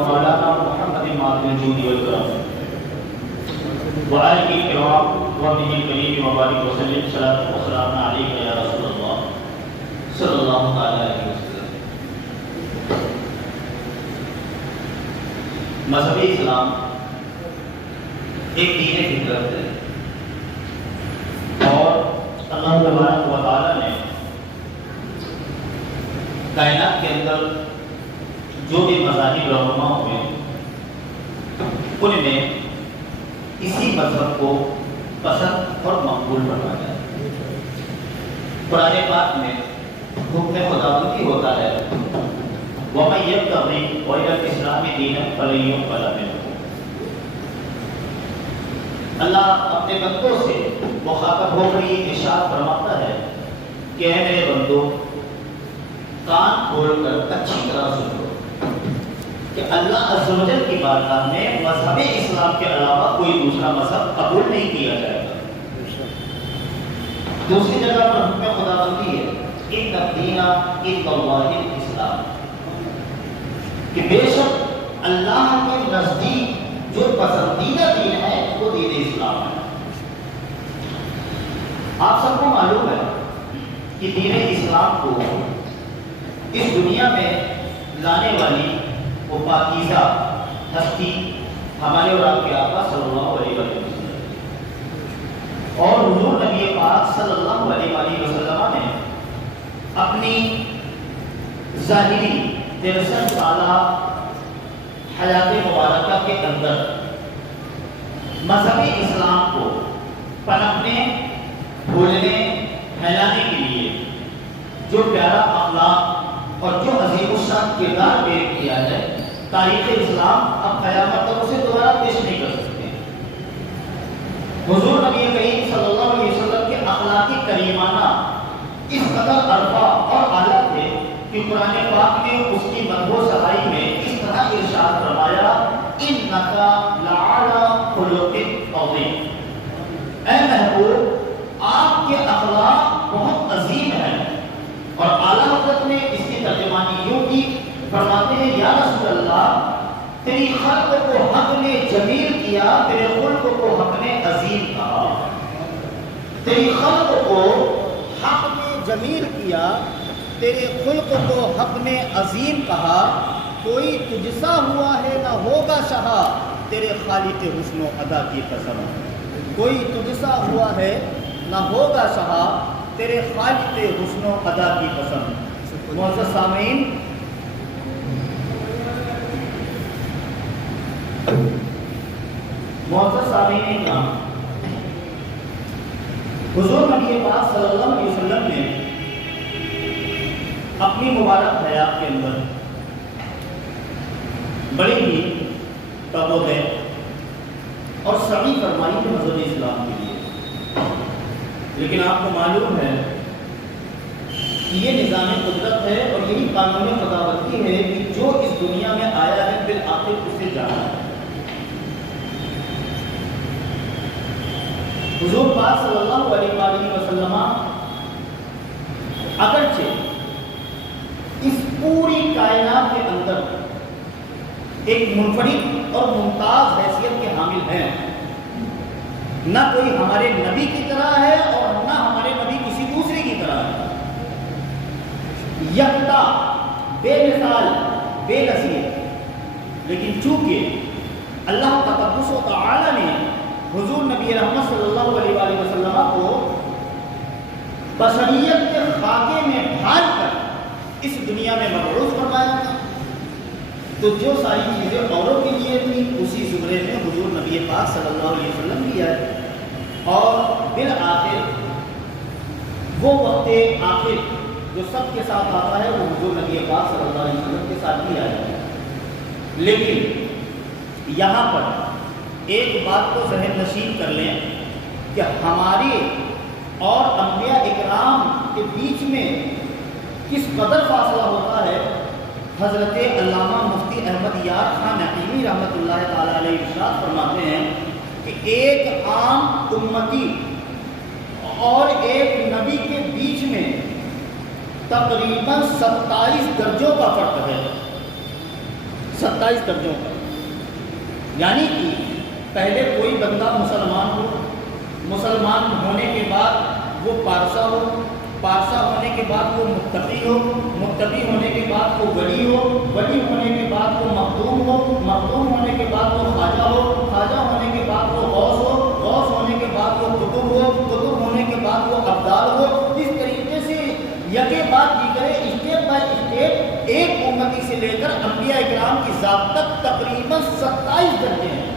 ومولانا محمد ماضي الجود والكرم وآله الكرام وابنه الكريم وبارك وسلم صلاة وسلام عليك يا رسول الله صلی اللہ تعالی علیہ وسلم۔ مذہب اسلام ایک دین فطرت ہے اور اللہ تبارک و تعالی نے کائنات کے اندر جو بھی مذاہب رونما ہوئے ان میں اسی مذہب کو پسند اور مقبول فرمایا ہے۔ قرآن پاک میں حکم خداوندی ہوتا ہے وَمَن يَبْتَغِ غَيْرَ الْإِسْلَامِ دِينًا فَلَن يُقْبَلَ مِنْهُ۔ اللہ اپنے بندوں سے مخاطب ہو کر یہ ارشاد فرماتا ہے کہ اے میرے بندو کان کھول کر اچھی طرح سنو کہ اللہ عز و جل کی بارگاہ میں مذہب اسلام کے علاوہ کوئی دوسرا مذہب قبول نہیں کیا جائے گا۔ دوسری جگہ پر حکم خداوندی ہے ان الدین عند اللہ الاسلام، کہ بے شک اللہ کے نزدیک جو پسندیدہ دین ہے وہ دین اسلام ہے۔ آپ سب کو معلوم ہے کہ دین اسلام کو اس دنیا میں لانے والی وہ پاکیزہ ہستی ہمارے اور آپ کے آقا صلی اللہ علیہ وسلم اور حضور نبی پاک صلی اللہ علیہ وسلم نے اپنی ظاہری 63 سالہ حیات مبارکہ کے اندر مذہبی اسلام کو پنپنے بھولنے پھیلانے کے لیے جو پیارا اخلاق اور جو عظیم الشان کردار پیش کیا ہے، تاریخ اسلام اب قیامت تک اسے دوبارہ پیش نہیں کر سکتے۔ حضور نبی کریم صلی اللہ علیہ وسلم کے اخلاقی کریمانہ اس قدر عرفہ اور اعلیٰ تھے کہ قرآن پاک نے اس کی مدح و ثنائی میں اس طرح ارشاد فرمایا اِنَّكَ لَعَلَىٰ خُلُقٍ عَظِيمٍ، اے محبوب آپ کے اخلاق بہت عظیم ہیں۔ اور اعلیٰ حضرت نے اس کی ترجمانی یوں کی، فرماتے ہیں یا رسول اللہ تیری خلق کو حق نے جمیل کیا، تیرے خلق کو حق نے عظیم کہا۔ تیری خلق کو حق نے جمیل کیا، تیرے خلق کو حق نے عظیم کہا۔ کوئی تجھ سا ہوا ہے نہ ہوگا شہا، تیرے خالق حسن و ادا کی قسم۔ کوئی تجھ سا ہوا ہے نہ ہوگا شہا، تیرے خالق حسن و ادا کی قسم۔ معزز سامعین، کرام، حضور نبی پاک صلی اللہ علیہ وسلم نے اپنی مبارک حیات کے اندر بڑی ہی تبدیل اور سعی فرمائی ہے مذہب اسلام کے لیے، لیکن آپ کو معلوم ہے کہ یہ نظام قدرت ہے اور یہی قانون خداوندی ہے کہ جو اس دنیا میں آیا ہے بالآخر اسے جانا ہے۔ حضور پاک صلی اللہ علیہ وسلم اگرچہ اس پوری کائنات کے اندر ایک منفرد اور ممتاز حیثیت کے حامل ہیں، نہ کوئی ہمارے نبی کی طرح ہے اور نہ ہمارے نبی کسی دوسرے کی طرح ہے، یکتا، بے مثال، بے نظیر، لیکن چونکہ اللہ تقدس و تعالی نے حضور نبی رحمت صلی اللہ علیہ وسلم کو بشریت کے خاکے میں ڈھال کر اس دنیا میں مبعوث فرمایا تھا، تو جو ساری چیزیں اوروں کے لیے تھیں اسی زمرے میں حضور نبی پاک صلی اللہ علیہ وسلم بھی آئے، اور بالآخر وہ وقت آخر جو سب کے ساتھ آتا ہے وہ حضور نبی پاک صلی اللہ علیہ وسلم کے ساتھ بھی آیا ہے۔ لیکن یہاں پر ایک بات کو ذہن نشین کر لیں کہ ہمارے اور انبیاء اکرام کے بیچ میں کس قدر فاصلہ ہوتا ہے۔ حضرت علامہ مفتی احمد یار خان نعیمی رحمۃ اللہ تعالی علیہ ارشاد فرماتے ہیں کہ ایک عام امتی اور ایک نبی کے بیچ میں تقریباً 27 درجوں کا فرق ہے۔ 27 درجوں کا، یعنی کہ پہلے کوئی بندہ مسلمان ہو، مسلمان ہونے کے بعد وہ پارسا ہو، پارسا ہونے کے بعد وہ متقی ہو، متقی ہونے کے بعد وہ ولی ہو، ولی ہونے کے بعد وہ مخدوم ہو، مخدوم ہونے کے بعد وہ خواجہ ہو، خواجہ ہونے کے بعد وہ غوث ہو، غوث ہونے کے بعد وہ قطب ہو، قطب ہونے کے بعد وہ ابدال ہو۔ اس طریقے سے یکے بعد دیگرے اسٹیپ بائی اسٹیپ ایک امتی سے لے کر انبیاء اکرام کی ذات تک تقریباً 27 درجے ہیں۔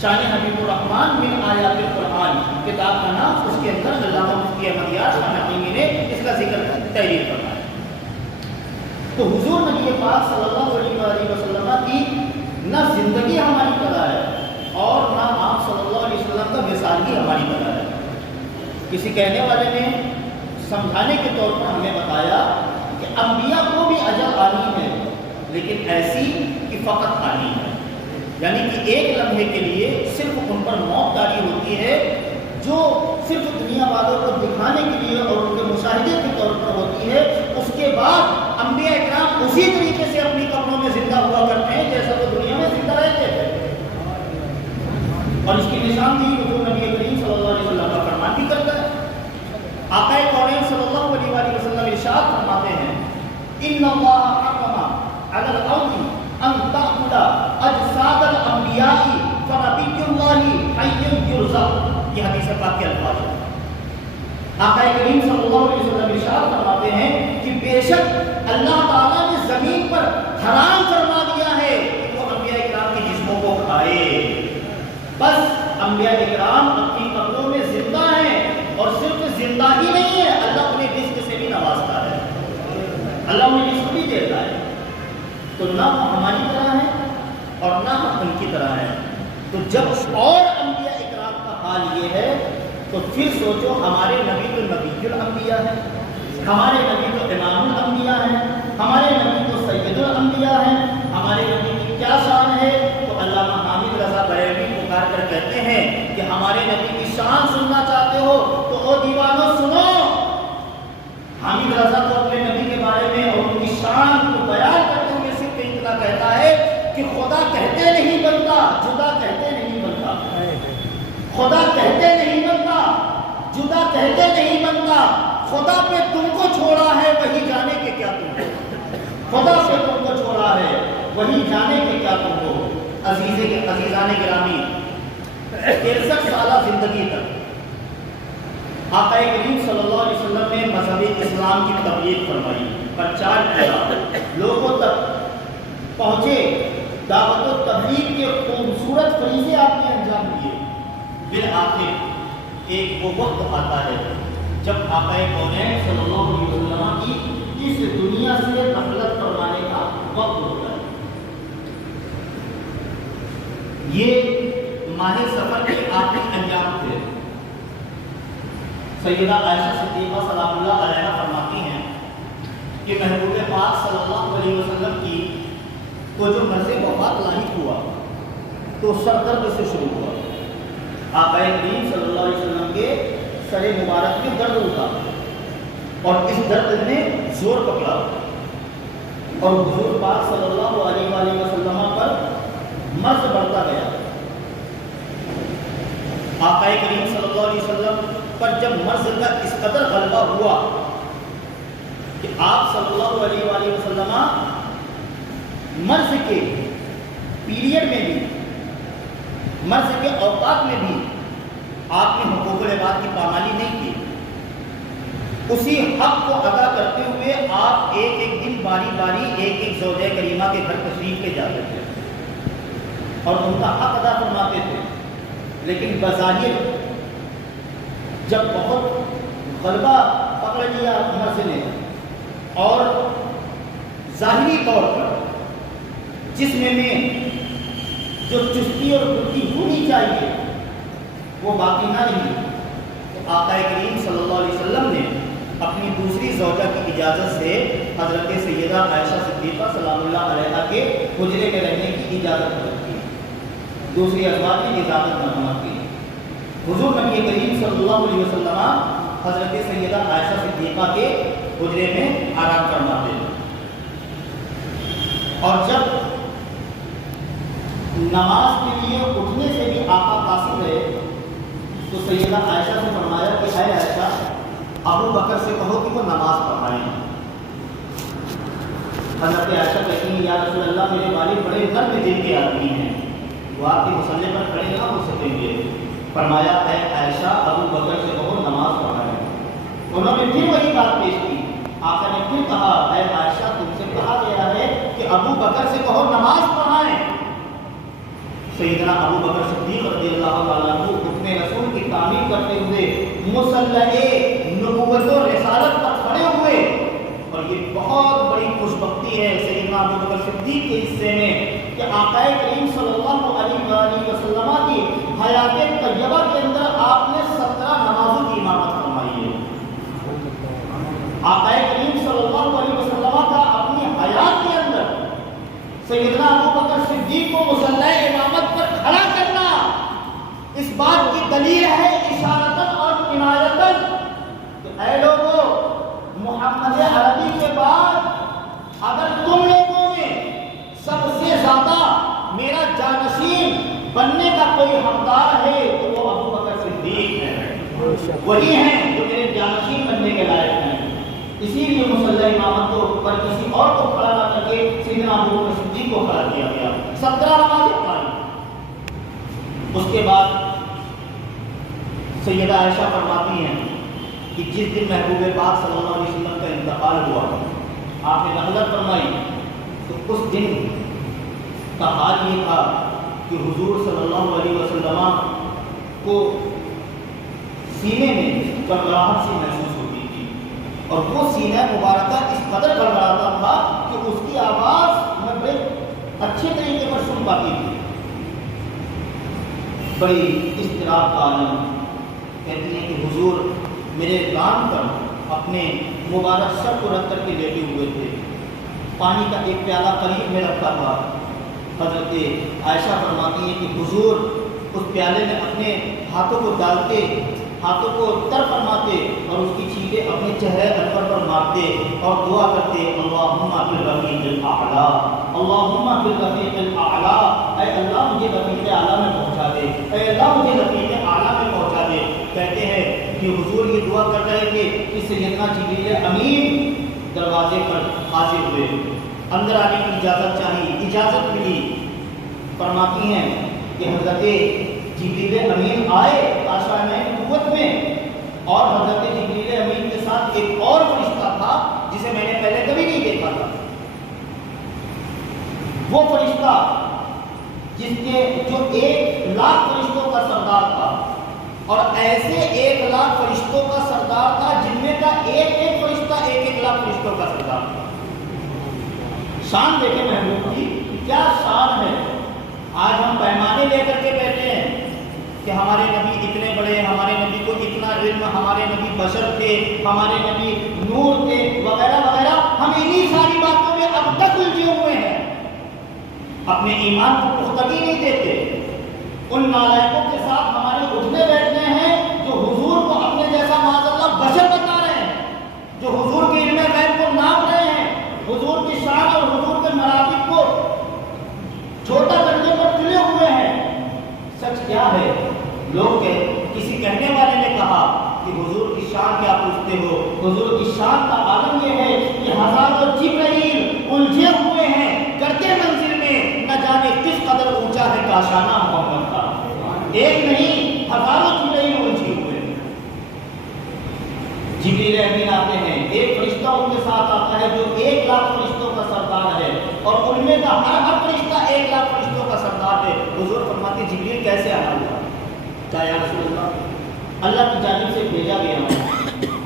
شان حبیب الرحمن من آیات القرآن کتاب کا نام، اس کے اندر علامہ مفتی احمد یار شاہ نعیمی نے اس کا ذکر تحریر کرنا ہے۔ تو حضور نبی پاک صلی اللہ علیہ وسلم کی نہ زندگی ہماری طرح ہے اور نہ آپ صلی اللہ علیہ وسلم کا مثال بھی ہماری طرح ہے۔ کسی کہنے والے نے سمجھانے کے طور پر ہمیں بتایا کہ انبیاء کو بھی اجل آنی ہے، لیکن ایسی کہ فقط آنی ہے، یعنی کہ ایک لمحے کے لیے صرف ان پر موت جاری ہوتی ہے، جو صرف دنیا والوں کو دکھانے کے لیے اور ان کے مشاہدے کے طور پر ہوتی ہے۔ اس کے بعد انبیاء اکرام اسی طریقے سے اپنی قبروں میں زندہ ہوا کرتے ہیں جیسا وہ دنیا میں زندہ رہتے تھے، اور اس کی نشاندہی حضور نبی کریم صلی اللہ علیہ وسلم کا فرمان بھی کرتا ہے۔ آقا کونین صلی اللہ علیہ وسلم ارشاد فرماتے ہیں، ان اللہ حرم علی الارض ان تأکل اجساد الانبیاء فنبی اللہ حی یرزق۔ یہ حدیث پاک کے الفاظ ہیں۔ آقا کریم صلی اللہ علیہ وسلم ارشاد فرماتے ہیں کہ بے شک اللہ تعالیٰ نے زمین پر حرام فرما دیا ہے کہ وہ انبیاء اکرام کے جسموں کو کھائے۔ بس انبیاء اکرام اپنی قبروں میں زندہ ہیں، اور صرف زندہ ہی نہیں ہے، اللہ انہیں رزق سے بھی نوازتا ہے، اللہ انہیں رزق بھی دیتا ہے۔ تو نہ وہ ہماری طرح ہے اور نہ ہم ان کی طرح ہیں۔ تو جب اور انبیاء اکرام کا حال یہ ہے تو پھر سوچو ہمارے نبی تو نبی الانبیاء ہیں، ہمارے نبی تو امام الانبیاء ہیں، ہمارے نبی تو سید الانبیاء ہیں، ہمارے نبی کی کیا شان ہے؟ تو علامہ حامد رضا بریلوی پکار کر کہتے ہیں کہ ہمارے نبی کی شان سننا چاہتے ہو تو او دیوانو سنو۔ حامد رضا تو اپنے نبی کے بارے میں اور ان کی شان کو بیان کرتے ہوئے صرف اتنا کہتا ہے کہ خدا کہتے نہیں بنتا، جدا کہتے نہیں بنتا، خدا کہتے نہیں بنتا، جدا کہتے نہیں بنتا، خدا پہ تم کو چھوڑا ہے وہی جانے کے کیا تم کو، خدا پہ تم کو چھوڑا ہے وہی جانے کے کیا تم کو۔ عزیزان گرامی، 63 سالہ زندگی تک آقا کریم صلی اللہ علیہ وسلم نے مذہب اسلام کی تبلیغ فرمائی، پرچار کیا، لوگوں تک پہنچے، دعوت و تبلیغ کے خوبصورت فریضے آپ نے انجام دیے۔ بالآخر ایک وہ وقت آتا ہے جب آقا کونین صلی اللہ علیہ وسلم کی اس دنیا سے غفلت فرمانے کا وقت ہوتا ہے۔ یہ ماہ سفر کے آخری ایام تھے۔ سیدہ عائشہ صدیقہ سلام اللہ علیہا فرماتی ہیں کہ محبوب پاک صلی اللہ علیہ وسلم کی کو جو مرض وفات لاحق ہوا تو سر درد سے شروع ہوا۔ آقا کریم صلی اللہ علیہ وسلم کے سر مبارک میں درد اٹھا اور اس درد نے زور پکڑا اور حضور پاک صلی اللہ علیہ وسلم پر مرض بڑھتا گیا۔ آقا کریم صلی اللہ علیہ وسلم پر جب مرض کا اس قدر غلبہ ہوا کہ آپ صلی اللہ علیہ وسلم مرض کے پیریڈ میں بھی، مرض کے اوقات میں بھی آپ نے حقوق العباد کی پامالی نہیں کی۔ اسی حق کو ادا کرتے ہوئے آپ ایک ایک دن باری باری ایک ایک زوجہ کریمہ کے گھر تشریف لے جاتے تھے اور ان کا حق ادا فرماتے تھے، لیکن بظاہر جب بہت غلبہ پکڑ لیا مرض نے اور ظاہری طور پر جسم میں جو چستی اور پھرتی ہونی چاہیے وہ باقی نہ رہی، تو آقا کریم صلی اللہ علیہ وسلم نے اپنی دوسری زوجہ کی اجازت سے حضرت سیدہ عائشہ صدیقہ سلام اللہ علیہا کے حجرے میں رہنے کی اجازت دی، دوسری ازواج کی اجازت نہ کی۔ حضور نبی کریم صلی اللہ علیہ وسلم حضرت سیدہ عائشہ صدیقہ کے حجرے میں آرام فرماتے ہیں، اور جب نماز کے لیے اٹھنے سے بھی آقا قاصر ہے تو سیدہ عائشہ سے فرمایا کہ اے عائشہ ابو بکر سے کہو کہ وہ نماز پڑھائیں۔ حضرت عائشہ کہتی ہیں یا رسول اللہ میرے والد بڑے نرم دل کے آدمی ہیں، وہ آپ کے مصلے پر کھڑے نہ ہو سکیں گے۔ فرمایا اے عائشہ ابو بکر سے کہو نماز پڑھائیں۔ انہوں نے پھر وہی بات پیش کی، آقا نے پھر کہا اے عائشہ تم سے کہا گیا ہے کہ ابو بکر سے کہو نماز پڑھائیں۔ سیدنا ابو بکر صدیق رضی اللہ تعالیٰ عنہ حکم رسول کی تعمیر کرتے ہوئے مصلح نبوت و رسالت پر کھڑے ہوئے، اور یہ بہت بڑی خوش بختی ہے سیدنا ابو بکر صدیق کے حصے میں کہ آقا کریم صلی اللہ علیہ وآلہ وسلم کی حیات طیبہ کے اندر آپ نے 17 نمازوں کی امامت فرمائی ہے۔ آقا کریم صلی اللہ علیہ وسلم کا اپنی حیات کے اندر سیدنا ابو بکر صدیق کو مصلح امامت پر کھڑا کرنا اس بات کی دلیل ہے اشارتاً اور عنایتاً کہ اے لوگوں محمد عربی کے بعد اگر تم لوگوں میں سب سے زیادہ میرا جانشین بننے کا کوئی حقدار ہے تو وہ ابو بکر صدیق ہے، وہی ہیں جو میرے جانشین بننے کے لائق ہیں۔ اسی لیے مصلح امامت کو پر کسی اور کو کھڑا نہ کر کے سیدنا ابو بکر صدیق کو کھڑا کیا گیا، 17 نمازیں پڑھائیں۔ اس کے بعد سیدہ عائشہ فرماتی ہیں کہ جس دن محبوب پاک صلی اللہ علیہ وسلم کا انتقال ہوا آپ نے نقلت فرمائی تو اس دن کا حال یہ تھا کہ حضور صلی اللہ علیہ وسلم کو سینے میں گڑگڑاہٹ سی محسوس ہوتی تھی، اور وہ سینہ مبارکہ اس قدر گڑگڑاتا تھا کہ اس کی آواز میں بڑے اچھے طریقے پر سن پاتی تھی۔ بڑی اضطراب کا عالم، کہتی ہیں کہ حضور میرے کان پر اپنے مبارک سر کو رکھ کر کے لیٹے ہوئے تھے، پانی کا ایک پیالہ قریب میں رکھا تھا۔ حضرت عائشہ فرماتی ہیں کہ حضور اس پیالے میں اپنے ہاتھوں کو ڈالتے، ہاتھوں کو تر فرماتے اور اس کی چھینٹیں اپنے چہرے انور پر مارتے اور دعا کرتے اللہم فی الرفیق الاعلیٰ، اللہم فی الرفیق الاعلیٰ، اے اللہ مجھے رفیق اعلیٰ میں پہنچا دے، اے اللہ مجھے رفیق اعلیٰ میں پہنچا دے۔ کہتے ہیں کہ حضور یہ دعا کر رہے تھے کہ سیدنا جبریل امین دروازے پر حاضر ہوئے، اندر آنے کی اجازت چاہی، اجازت ملی۔ فرماتی ہیں کہ حضرت جبریل امین آئے آشیانہ نبوت میں، اور حضرت جبریل امین کے ساتھ ایک اور فرشتہ تھا جسے میں نے پہلے کبھی نہیں دیکھا تھا۔ وہ فرشتہ جس کے جو 1,00,000 فرشتوں کا سردار تھا، اور ایسے 1,00,000 فرشتوں کا سردار تھا جن میں کا ایک فرشتہ 1,00,000 فرشتوں کا سردار تھا۔ شان دیکھیں محبوب کی کیا شان ہے۔ آج ہم پیمانے لے کر کے بیٹھے ہیں کہ ہمارے نبی اتنے بڑے، ہمارے نبی کو اتنا علم، ہمارے نبی بشر تھے، ہمارے نبی نور تھے، وغیرہ وغیرہ۔ ہم انہی ساری باتوں میں اب تک الجھے ہوئے ہیں، اپنے ایمان کو پختگی نہیں دیتے۔ ان نالائقوں کے ساتھ ہمارے اٹھنے بیٹھنے ہیں جو حضور کو اپنے جیسا معاذ اللہ بشر بتا رہے ہیں، جو حضور کے علم غیب کو ناپ رہے ہیں، حضور کی شان اور حضور کے مراتب کو چھوٹا کرنے پر تلے ہوئے ہیں۔ سچ کیا ہے؟ لوگ کسی کہنے والے نے کہا کہ حضور کی شان کیا پوچھتے ہو؟ حضور کی شان کا عالم یہ ہے کہ ہزاروں جبرائیل الجھے ہوئے ہیں کرتے منزل میں، نہ جانے کس قدر اونچا ہے کاشانہ محمد کا۔ ایک نہیں، ہزاروں جبرائیل الجھے ہوئے ہیں۔ جبریل امین آتے ہیں، ایک فرشتہ ان کے ساتھ آتا ہے جو 1,00,000 فرشتوں کا سردار ہے، اور ان میں کا ہر فرشتہ 1,00,000 فرشتوں کا سردار ہے۔ حضور فرماتے جبریل کیسے آنا ہوا؟ کیا یا رسول اللہ اللہ کی جانب سے بھیجا گیا ہوں،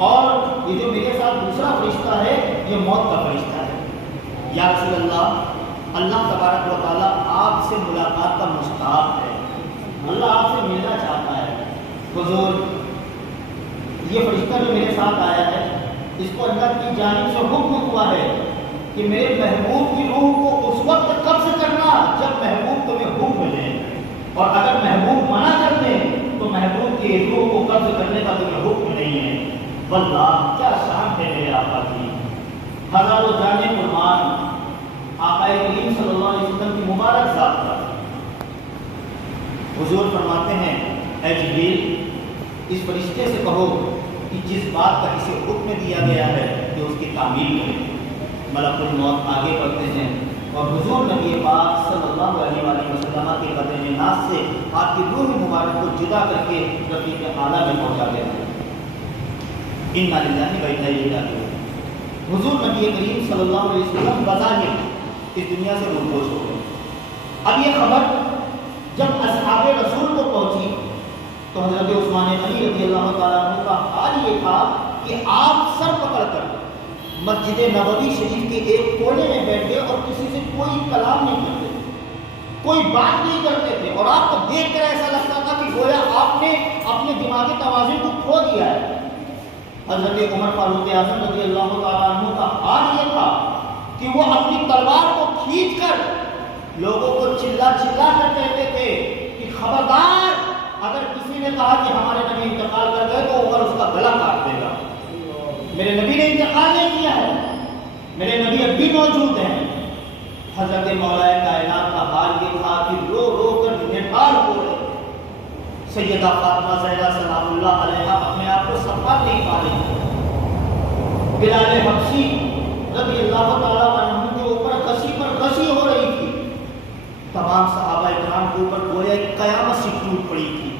اور یہ جو میرے ساتھ دوسرا فرشتہ ہے یہ موت کا فرشتہ ہے۔ یا رسول اللہ اللہ تبارک و تعالیٰ آپ سے ملاقات کا مشتاق ہے، اللہ آپ سے ملنا چاہتا ہے۔ حضور یہ فرشتہ جو میرے ساتھ آیا ہے اس کو اللہ کی جانب سے حکم ہوا ہے کہ میرے محبوب کی روح کو اس وقت قبض کرنا جب محبوب تمہیں حکم ملے، اور اگر محبوب منع کر دیں تو محبوب کی روح کو قبض کرنے کا تمہیں حکم نہیں ہے۔ واللہ کیا شان ہے میرے آقا کی، ہزاروں جانے قربان آقا کریم صلی اللہ علیہ وسلم کی مبارک ذات کا۔ حضور فرماتے ہیں اے جبریل اس فرشتے سے کہو کہ جس بات کا اسے حکم دیا گیا ہے کہ اس کی تعمیل کرے۔ ملک الموت آگے بڑھتے ہیں اور حضور نبی پاک صلی اللہ علیہ وسلم کے قدم ناز سے آپ کی روح مبارک کو جدا کر کے رفیق اعلیٰ میں پہنچا گیا ہے۔ انا للہ و انا الیہ راجعون۔ حضور نبی کریم صلی اللہ علیہ وسلم بظاہر اس دنیا سے روپوش ہو گئے۔ اب یہ خبر جب اصحاب رسول کو پہنچی تو حضرت عثمان غنی رضی اللہ تعالیٰ عنہ کا حال یہ تھا کہ آپ سر پکڑ کر مسجد نبوی شریف کے ایک کونے میں بیٹھ گئے اور کسی سے کوئی کلام نہیں کرتے تھے، کوئی بات نہیں کرتے تھے، اور آپ کو دیکھ کر ایسا لگتا تھا کہ گویا آپ نے اپنے دماغی توازن کو کھو دیا ہے۔ حضرت عمر فاروق اعظم رضی اللہ تعالیٰ عنہ کا حال یہ تھا کہ وہ اپنی تلوار کو کھینچ کر لوگوں کو چلا چلا کر کہتے تھے کہ خبردار اگر کسی نے کہا کہ ہمارے نبی انتقال کر گئے تو عمر اس کا گلا کاٹ دے گا۔ میرے نبی نے انتقال نہیں کیا ہے، میرے نبی اب بھی موجود ہیں۔ حضرت مولا کائنات کا حال یہ تھا کہ رو رو کر نڈال ہو رہے۔ سیدہ فاطمہ زہرا سلام اللہ علیہا اپنے آپ کو سنبھال نہیں پا رہی۔ بلال حبشی رضی اللہ تعالیٰ عنہ کے اوپر غشی پر غشی ہو رہی تھی۔ تمام صحابہ اکرام کے اوپر گویا ایک قیامت سی ٹوٹ پڑی تھی۔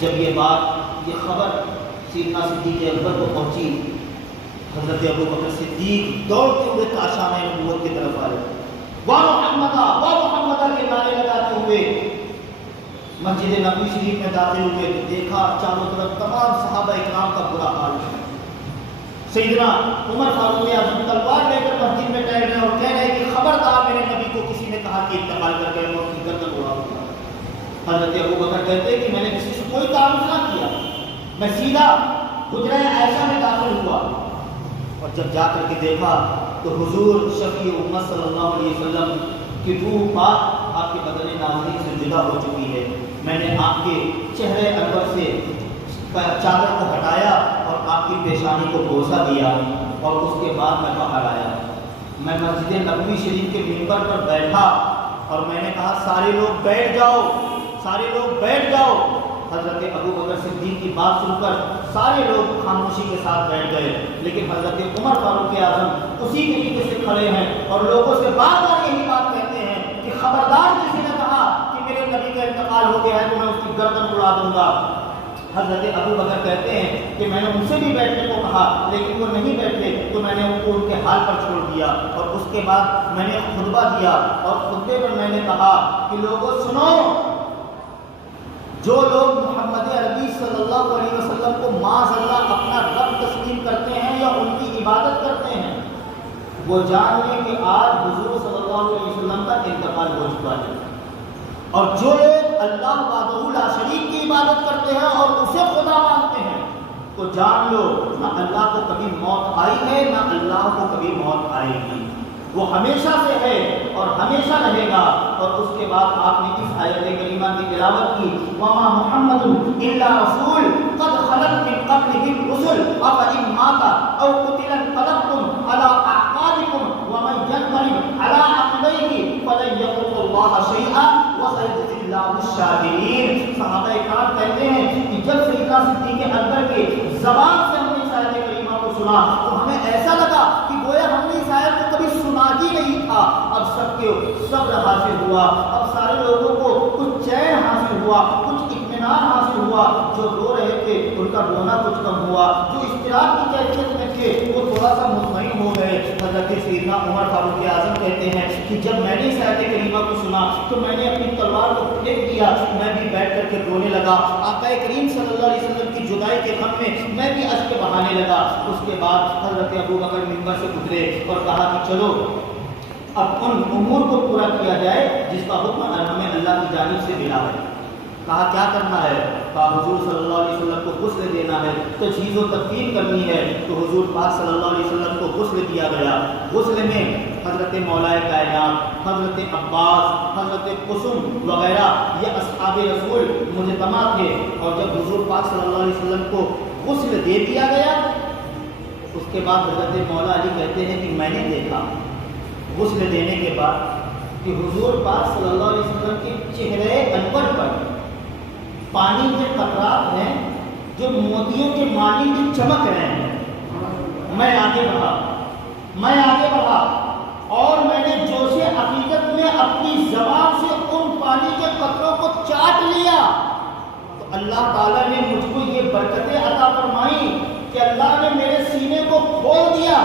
جب یہ بات، یہ خبر سیدنا صدیق اکبر کو پہنچی، حضرت ابو بکر صدیق دوڑتے ہوئے کاشانہ نبوت کی طرف آئے، وا محمدہ کے نعرے لگاتے ہوئے مسجد نبوی شریف میں داخل ہوئے تو دیکھا چاروں طرف تمام صحابہ اکرام کا برا حال ہے۔ سیدنا عمر فاروق اعظم تلوار لے کر مسجد میں ٹہل رہے اور کہہ رہے کہ خبردار میرے نبی کو کسی نے کہا کہ انتقال کر گئے اور اس کی گردن اڑا دیا۔ حضرت ابو بکر کہتے ہیں کہ میں نے کسی سے کوئی تعارف نہ کیا، میں سیدھا حجرہ عائشہ میں داخل ہوا اور جب جا کر کے دیکھا تو حضور شفیع امت صلی اللہ علیہ وسلم کی روح پاک آپ کے بدن ناظرین سے جدا ہو چکی ہے۔ میں نے آپ کے چہرے انور سے چادر کو ہٹایا اور آپ کی پیشانی کو بوسہ دیا اور اس کے بعد میں باہر آیا۔ میں مسجد نبوی شریف کے ممبر پر بیٹھا اور میں نے کہا سارے لوگ بیٹھ جاؤ، سارے لوگ بیٹھ جاؤ۔ حضرت ابو بکر صدیق کی بات سن کر سارے لوگ خاموشی کے ساتھ بیٹھ گئے، لیکن حضرت عمر فاروق اعظم اسی طریقے سے کھڑے ہیں اور لوگوں سے بار بار یہی بات کہتے ہیں کہ خبردار کسی نے کہا کہ میرے نبی کا انتقال ہو گیا ہے تو میں اس کی گردن اڑا دوں گا۔ حضرت ابو بکر کہتے ہیں کہ میں نے ان سے بھی بیٹھنے کو کہا لیکن وہ نہیں بیٹھے تو میں نے ان کو ان کے حال پر چھوڑ دیا، اور اس کے بعد میں نے خطبہ دیا اور خطبے پر میں نے کہا کہ لوگوں سنو، جو لوگ محمد عربی صلی اللہ علیہ وسلم کو معاذ اللہ اپنا رب تسلیم کرتے ہیں یا ان کی عبادت کرتے ہیں وہ جان لیں کہ آج حضور صلی اللہ علیہ وسلم کا انتقال ہو چکا ہے، اور جو لوگ اللہ وحدہ لا شریک کی عبادت کرتے ہیں اور اسے خدا مانتے ہیں تو جان لو نہ اللہ کو کبھی موت آئی ہے نہ اللہ کو کبھی موت آئے گی، وہ ہمیشہ سے ہے اور ہمیشہ رہے گا۔ اور اس کے بعد آپ نے اس آیت کریمہ کی تلاوت کی، وَمَا مُحَمَّدٌ إِلَّا رَسُولٌ قَدْ خَلَتْ مِن قَبْلِهِ الرُّسُلُ أَفَإِن مَاتَ أَوْ قُتِلَ انقلبتم عَلَىٰ أَعْقَابِكُمْ وَمَن يَنقلب عَلَىٰ عَقِبَيْهِ فَلَن يَضُرَّ اللَّهَ شَيْئًا وَسَيَجْزِي اللَّهُ الشَّاكِرِينَ۔ صحابہ اکرام کہتے ہیں کہ جب سیدنا صدیق اکبر کے زبان سے ہم نے اس آیت کریمہ کو سنا تو ہمیں ایسا لگا کہ گویا ہم نے اس آیت کو کبھی سنا ہی نہیں تھا۔ اب سب کے صبر حاصل ہوا، اب سارے لوگوں کو کچھ چین حاصل ہوا، کچھ اطمینان حاصل ہوا، جو رو رہے تھے ان کا رونا کچھ کم ہوا، جو اضطراب کی کیفیت میں تھے وہ تھوڑا سا مطمئن ہو گئے۔ حضرت سیدنا عمر فاروق اعظم کہتے ہیں کہ جب میں نے اس آیت کریمہ کو سنا تو میں نے اپنی تلوار کو پھینک دیا، میں بھی بیٹھ کر کے رونے لگا۔ آقا کریم صلی اللہ علیہ وسلم کی جدائی کے غم میں بھی اشک بہانے لگا۔ اس کے بعد حضرت ابو بکر منبر سے اترے اور کہا کہ چلو اب ان امور کو پورا کیا جائے جس کا حکم ہمیں اللہ کی جانب سے ملا ہے۔ کہا کیا کرنا ہے؟ کہا حضور صلی اللہ علیہ وسلم کو غسل دینا ہے، تجہیز و تدفین کرنی ہے۔ تو حضور پاک صلی اللہ علیہ وسلم کو غسل دیا گیا۔ غسل میں حضرت مولا کائنات، حضرت عباس، حضرت قسم وغیرہ یہ اصحاب رسول مجتمع تھے، اور جب حضور پاک صلی اللہ علیہ وسلم کو غسل دے دیا گیا اس کے بعد حضرت مولا علی کہتے ہیں کہ میں نے دیکھا غسل دینے کے بعد کہ حضور پاک صلی اللہ علیہ وسلم کے چہرے انور پر پانی کے قطرات ہیں جو موتیوں کے مانند چمک رہے ہیں۔ میں آگے بڑھا اور میں نے جوش حقیقت میں اپنی زبان سے ان پانی کے قطروں کو چاٹ لیا تو اللہ تعالیٰ نے مجھ کو یہ برکتیں عطا فرمائی کہ اللہ نے میرے سینے کو کھول دیا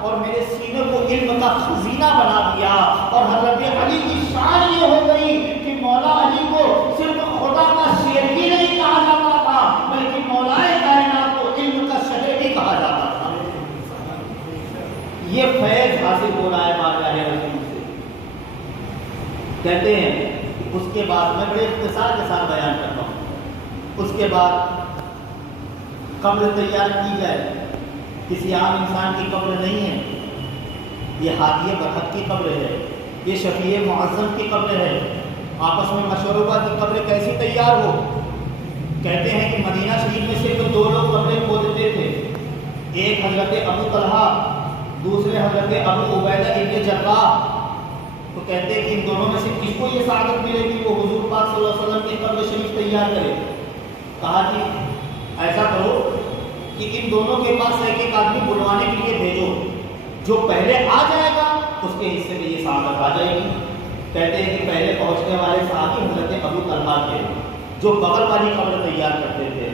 اور میرے سینے کو علم کا خزینہ بنا دیا، اور حضرت علی کی شان یہ ہو گئی کہ مولا علی کو صرف خدا کا شیر ہی نہیں کہا جاتا تھا بلکہ مولائے کائنات کو علم کا شہر بھی کہا جاتا تھا۔ یہ فیض حاصل ہو رہا ہے بارگاہ رسول سے۔ کہتے ہیں اس کے بعد میں بڑے اختصار کے ساتھ بیان کرتا ہوں، اس کے بعد قبر تیار کی جائے، کسی عام انسان کی قبر نہیں ہے، یہ ہادی برحق کی قبر ہے، یہ شفیع معظم کی قبر ہے۔ آپس میں مشورہ ہوا کہ قبر کیسی تیار ہو۔ کہتے ہیں کہ مدینہ شریف میں صرف 2 لوگ قبریں کھودتے تھے، ایک حضرت ابو طلحہ، دوسرے حضرت ابو عبیدہ ابن جراح۔ تو کہتے ہیں کہ ان دونوں میں سے کس کو یہ سعادت ملے کہ وہ حضور پاک صلی اللہ علیہ وسلم کی قبر شریف تیار کرے؟ کہا کہ ایسا کرو کہ ان دونوں کے پاس ایک آدمی بلوانے کے لیے بھیجو، جو پہلے آ جائے گا اس کے حصے میں یہ سعادت آ جائے گی۔ کہتے ہیں کہ پہلے پہنچنے والے صحابی حضرت ابو طلحہ تھے جو بغل والی قبر تیار کرتے تھے۔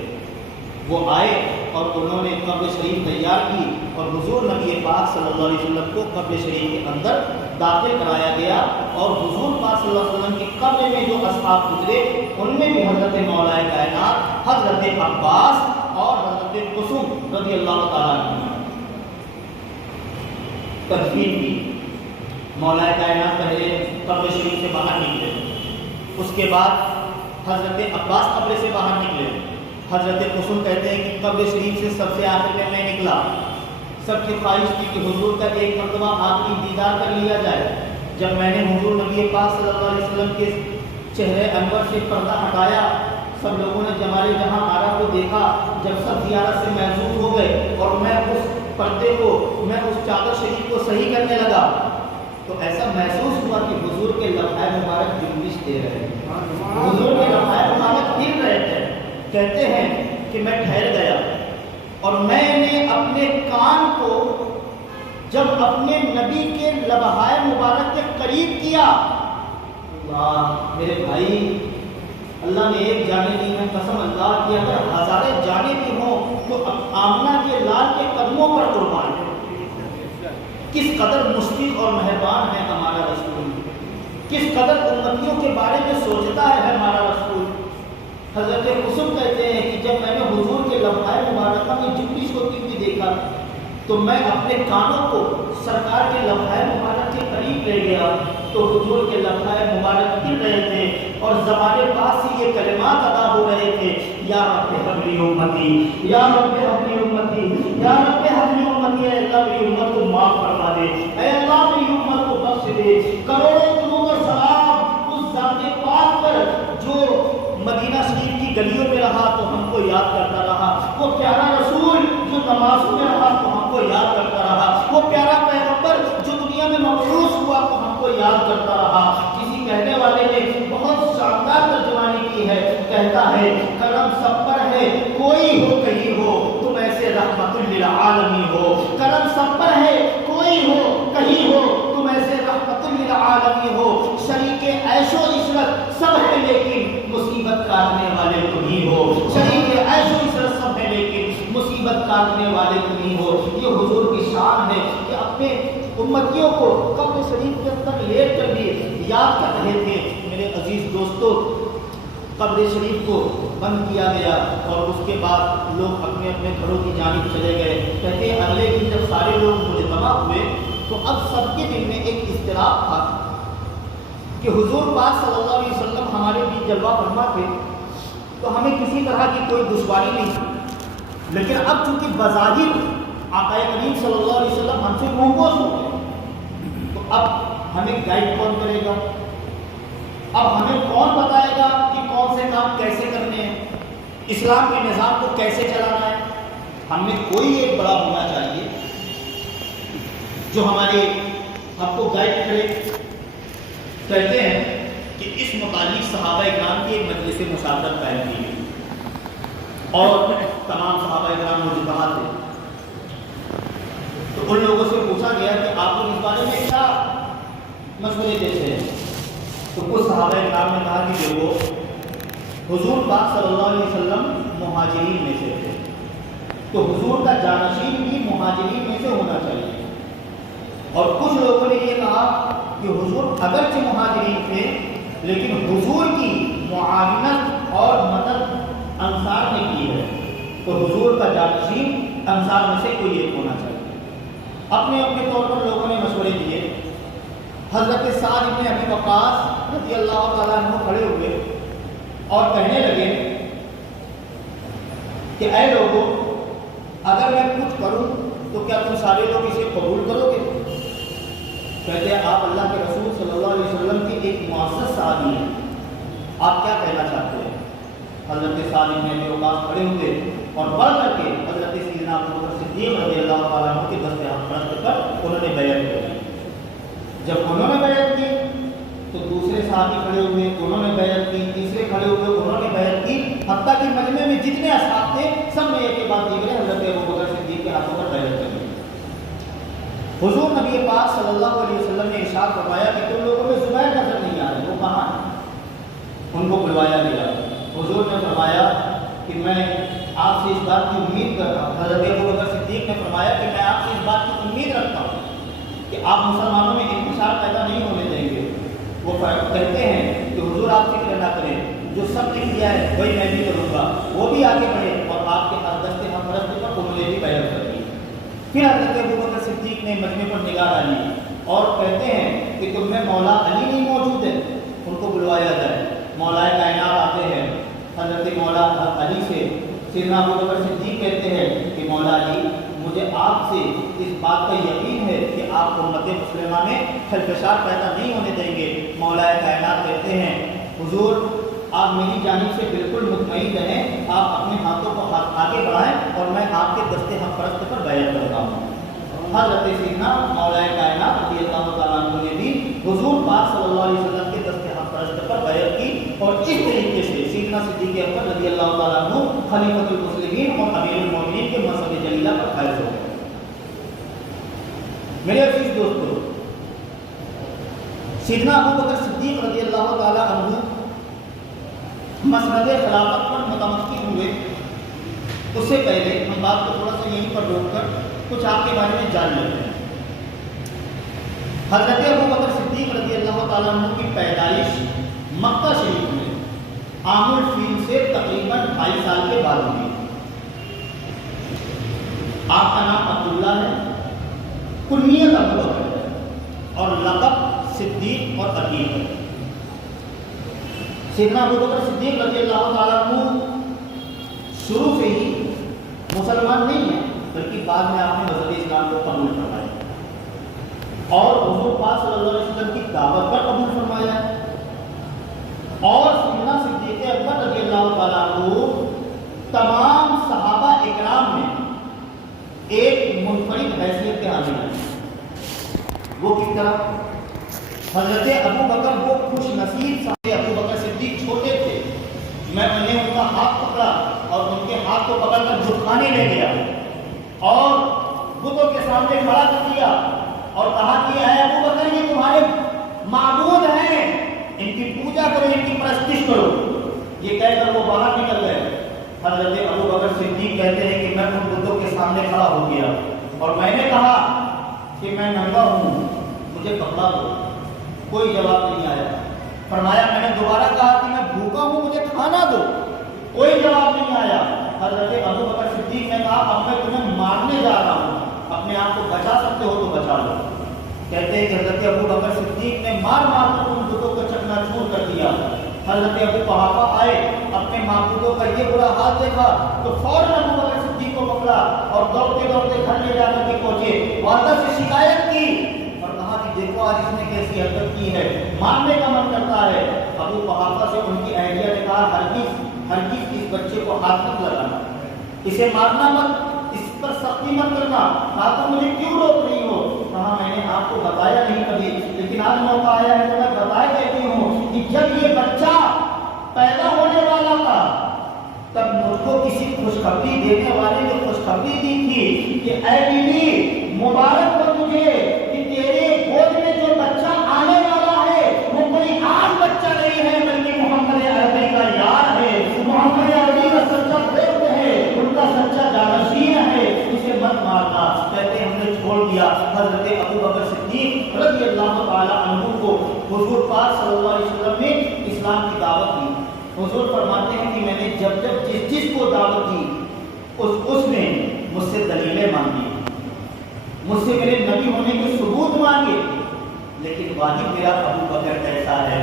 وہ آئے اور انہوں نے قبر شریف تیار کی اور حضور نبی پاک صلی اللہ علیہ وسلم کو قبر شریف کے اندر داخل کرایا گیا، اور حضور پاک صلی اللہ علیہ وسلم کی قبر میں جو اصحاب گزرے ان میں بھی حضرت مولا کائنات حضرت عباس اور حضرت قسم رضی اللہ تعالیٰ عنہ تدفین کی۔ مولا کائنات پہلے قبر شریف سے باہر نکلے، اس کے بعد حضرت عباس قبر سے باہر نکلے۔ حضرت قسم کہتے ہیں کہ قبر شریف سے سب سے آخر میں نکلا۔ سب کی خواہش تھی کہ حضور کا ایک مرتبہ آخری دیدار کر لیا جائے۔ جب میں نے حضور نبی پاک صلی اللہ علیہ وسلم کے چہرے انور سے پردہ ہٹایا، سب لوگوں نے جمال جہاں آرا کو دیکھا۔ جب سب زیارت سے محظوظ ہو گئے اور میں اس پردے کو، میں اس چادر شریف کو صحیح کرنے لگا تو ایسا محسوس ہوا کہ حضور کے لمحہ مبارک جنبش دے رہے ہیں، حضور کے لمحہ مبارک گر رہے تھے۔ کہتے ہیں کہ میں ٹھہر گیا اور میں نے اپنے کان کو جب اپنے نبی کے لمحہ مبارک کے قریب کیا، میرے بھائی اللہ نے ایک جانے دی ہے، قسم اللہ کی اگر ہزارے جانے بھی ہوں تو آمنہ کے لال کے قدموں پر قربان ہے۔ کس قدر مشفق اور مہربان ہے ہمارا رسول، کس قدر امتیوں کے بارے میں سوچتا ہے ہمارا رسول۔ حضرت قسم کہتے ہیں کہ جب میں نے حضور کے لمحہ مبارکہ میں جنبش ہوتی ہوئی دیکھا تو میں اپنے کانوں کو سرکار کے لمحہ مبارک کے قریب لے گیا تو حضور کے لمحہ مبارک گر رہے تھے اور زبان پاک سے یہ کلمات ادا ہو رہے تھے، یا رب حب لی امتی، یا رب حب لی امتی، یا رب حب لی امتی، اے اللہ میری امت کو معاف فرما دے، اے اللہ میری امت کو بخش دے۔ کروڑوں درود و سلام اس ذات پاک پر جو مدینہ شریف کی گلیوں میں رہا تو ہم کو یاد کرتا رہا، وہ پیارا رسول جو نمازوں میں رہا تو ہم کو یاد کرتا رہا، وہ پیارا پیغمبر جو دنیا میں مبعوث ہوا تو ہم کو یاد کرتا رہا۔ کسی کہنے والے نے بہت شاندار ترجمانی کی ہے، کہتا ہے کرم سب پر ہے کوئی ہو کہیں ہو تم ایسے رحمت للعالمین ہو، کرم سب پر ہے کوئی ہو کہیں ہو تم ایسے رحمت للعالمین ہو، شریک عیش و عشرت سب ہے لیکن مصیبت کاٹنے والے تم ہی ہو، شریک عیش و عشرت سب ہے لیکن مصیبت کاٹنے والے تم ہی ہو۔ یہ حضور کی شان ہے کہ اپنے امتیوں کو قبر شریف کے اندر لیٹ کر بھی یاد کر رہے تھے۔ میرے عزیز دوستو، قبر شریف کو بند کیا گیا اور اس کے بعد لوگ اپنے اپنے گھروں کی جانب چلے گئے۔ کہتے ہیں اگلے دن جب سارے لوگ مجتمع ہوئے تو اب سب کے دل میں ایک اضطراب تھا کہ حضور پاک صلی اللہ علیہ وسلم ہمارے بیچ جلوہ فرما تھے تو ہمیں کسی طرح کی کوئی دشواری نہیں تھی، لیکن اب چونکہ بظاہر آقا کریم صلی اللہ علیہ وسلم ہم سے منحوس ہو گئے تو اب ہمیں گائیڈ کون کرے گا، اب ہمیں کون بتائے گا کہ کون سے کام کیسے کرنے ہیں، اسلام کے نظام کو کیسے چلانا ہے۔ ہم میں کوئی ایک بڑا ہونا چاہیے جو ہم کو گائیڈ کرے۔ کہتے ہیں کہ اس متعلق صحابہ اکرام کی ایک مجلس مشاورت قائم کی گئی اور تمام صحابہ اکرام موجودہ تھے، تو ان لوگوں سے پوچھا گیا کہ آپ لوگ اس بارے میں کیا مشورے دیتے ہیں؟ تو کچھ صحابہ اکرام نے کہا کہ دیکھو، حضور پاک صلی اللہ علیہ وسلم مہاجرین میں سے تھے، تو حضور کا جانشین بھی مہاجرین میں سے ہونا چاہیے۔ اور کچھ لوگوں نے یہ کہا کہ حضور اگرچہ مہاجرین تھے لیکن حضور کی معاونت اور مدد انصار نے کی ہے، تو حضور کا جانشین انصار میں سے کوئی ایک ہونا چاہیے۔ اپنے اپنے طور پر لوگوں نے مشورے دیے۔ حضرت سعد بن ابی وقاص رضی اللہ تعالیٰ عنہ کھڑے ہوئے اور کہنے لگے کہ اے لوگوں، اگر میں کچھ کروں تو کیا تم سارے لوگ اسے قبول کرو گے؟ کہتے ہیں آپ اللہ کے رسول صلی اللہ علیہ وسلم کی ایک معزز صحابی ہیں، آپ کیا کہنا چاہتے ہیں؟ حضرت سعد بن ابی وقاص کھڑے ہوئے اور بڑھ کر کے حضرت سیدنا ابو بکر صدیق رضی اللہ تعالیٰ عنہ کے دست حق پرست پر انہوں نے بیعت کی۔ جب انہوں نے بیعت کی تو دوسرے صحابی کھڑے ہوئے، انہوں نے بیعت کی، تیسرے کھڑے ہوئے، انہوں نے بیعت کی، حتیٰ کہ مجمع میں جتنے اصحاب تھے سب نے ایک بات دیگر حضرت ابو بکر صدیق کے ہاتھوں پر بیعت کر لی۔ حضور نبی پاک صلی اللہ علیہ وسلم نے ارشاد فرمایا کہ تم لوگوں میں زبیر نظر نہیں آ رہے، وہ کہاں ہیں؟ ان کو بلوایا گیا۔ حضور نے فرمایا کہ میں آپ سے اس بات کی امید کرتا ہوں، حضرت ابو بکر صدیق نے فرمایا کہ میں آپ سے اس بات کی امید رکھتا ہوں کہ آپ مسلمانوں میں انتشار پیدا نہیں ہونے دیں گے۔ وہ کہتے ہیں کہ حضور آپ فکر نہ کریں، جو سب نے کیا ہے وہی میں بھی کروں گا۔ وہ بھی آگے بڑھے اور آپ کے دست حق پرست پر انہوں نے بھی بیعت کر دی۔ پھر حضرت ابو بکر صدیق نے مجمع پر نگاہ ڈالی اور کہتے ہیں کہ تم میں مولا علی نہیں موجود ہے؟ ان کو بلوایا جائے۔ مولا کائنات آتے ہیں، حضرت مولا علی سے سیدنا ابو بکر صدیق کہتے ہیں کہ مولا علی، مجھے آپ سے اس بات کا یقین ہے کہ آپ امت مسلمہ میں خلفشار پیدا نہیں ہونے دیں گے۔ مولا کائنات کہتے ہیں حضور آپ میری جانب سے بالکل مطمئن رہیں، آپ اپنے ہاتھوں کو آگے بڑھائیں اور میں آپ کے دست حق پرست پر بیعت کرتا ہوں۔ حضرت سیدنا مولا کائنات رضی اللہ تعالیٰ عنہ نے بھی حضور پاک صلی اللہ علیہ وسلم کے دست حق پرست پر بیعت کی، اور اس طریقے سے سیدنا صدیق اکبر رضی اللہ تعالیٰ عنہ خلیفۃ المسلمین اور امیر المومنین کے منصب جلیلہ پر فائز ہو گئے۔ میرے عزیز دوستو، سیدنا ابو بکر صدیق رضی اللہ تعالیٰ عنہ مسند خلافت پر متمکن ہوئے۔ اس سے پہلے ہم بات کو تھوڑا سا یہیں پر روک کر کچھ آپ کے بارے میں جان لیتے ہیں۔ حضرت ابو بکر صدیق رضی اللہ تعالیٰ عنہ کی پیدائش مکہ شریف میں عام الفیل سے تقریباً 22 سال کے بعد ہوئی۔ آپ کا نام عبداللہ ہے، کنیت ابو بکر ہے اور لقب صدیق اور عتیق ہے۔ سیدنا ابو بکر صدیق رضی اللہ تعالیٰ عنہ شروع سے ہی مسلمان نہیں ہیں، بلکہ بعد میں آپ نے مذہب اسلام کو قبول فرمایا اور حضور پاک صلی اللہ علیہ وسلم کی دعوت پر قبول فرمایا، اور سیدنا صدیق اکبر رضی اللہ تعالیٰ عنہ تمام صحابہ اکرام میں ایک منفرد حیثیت کے حامل ہیں۔ وہ کس طرح؟ حضرت ابو بکر وہ خوش نصیب صاحب، ابو بکر صدیق چھوٹے تھے، میں نے ان کا ہاتھ پکڑا اور ان کے ہاتھ کو پکڑ کر بتخانے لے گیا اور بتوں کے سامنے کھڑا کر دیا اور کہا کہ اے ابو بکر، یہ تمہارے معبود ہیں، ان کی پوجا کرو، ان کی پرستش کرو۔ یہ کہہ کر وہ باہر نکل گئے۔ حضرت ابو بکر صدیق کہتے ہیں کہ میں ان بتوں کے سامنے کھڑا ہو گیا اور میں نے کہا کہ میں ننگا ہوں، مجھے کپڑا دو۔ کوئی جواب نہیں آیا۔ فرمایا میں نے دوبارہ کہا کہ میں بھوکا ہوں، مجھے کھانا دو۔ کوئی جواب نہیں آیا۔ حضرت ابو بکر صدیق نے کہا اب میں تمہیں مارنے جا رہا ہوں، اپنے آپ کو بچا سکتے ہو تو بچا لو۔ کہتے ہیں کہ حضرت ابو بکر صدیق نے مار مار کر ان بتوں کو چکنا چور کر دیا۔ حضرت ابو قحافہ آئے، اپنے معبودوں کا یہ برا حال دیکھا تو فوراً ابو بکر صدیق کو پکڑا اور دوڑتے دوڑتے گھر لے جا کر کے پہنچے، والدہ سے شکایت کی اور کہا کہ دیکھو آج اس نے کیسی حرکت کی ہے، مارنے کا من کرتا ہے۔ ابو قحافہ سے ان کی اہلیہ نے کہا ہرگز اس بچے کو ہاتھ مت لگانا، اسے مارنا مت، اس پر سختی مت کرنا۔ کہا تو مجھے کیوں روک رہی ہو؟ کہا میں نے آپ کو بتایا نہیں کبھی، لیکن آج موقع آیا ہے تو میں بتا کے تب مجھ کو کسی خوشخبری دینے والے نے خوشخبری دی تھی کہ اے بیوی مبارک ہو تجھے کہ تیرے گود میں جو بچہ آنے والا ہے وہ کوئی عام بچہ نہیں ہے بلکہ محمد عربی کا یار ہے، محمد عربی کا سچا دوست ہے، ان کا سچا جانشین ہے، اسے مت مارنا۔ کہتے ہم نے چھوڑ دیا۔ حضرت ابو بکر صدیق رضی اللہ تعالی عنہ کو حضور پاک صلی اللہ علیہ وسلم نے اسلام کی دعوت دی۔ حضور فرماتے ہیں کہ میں نے جب جس کو دعوت دی اس نے مجھ سے دلیلیں مانگی، مجھ سے میرے نبی ہونے کے ثبوت مانگے، لیکن واجب میرا ابو بکر ایسا ہے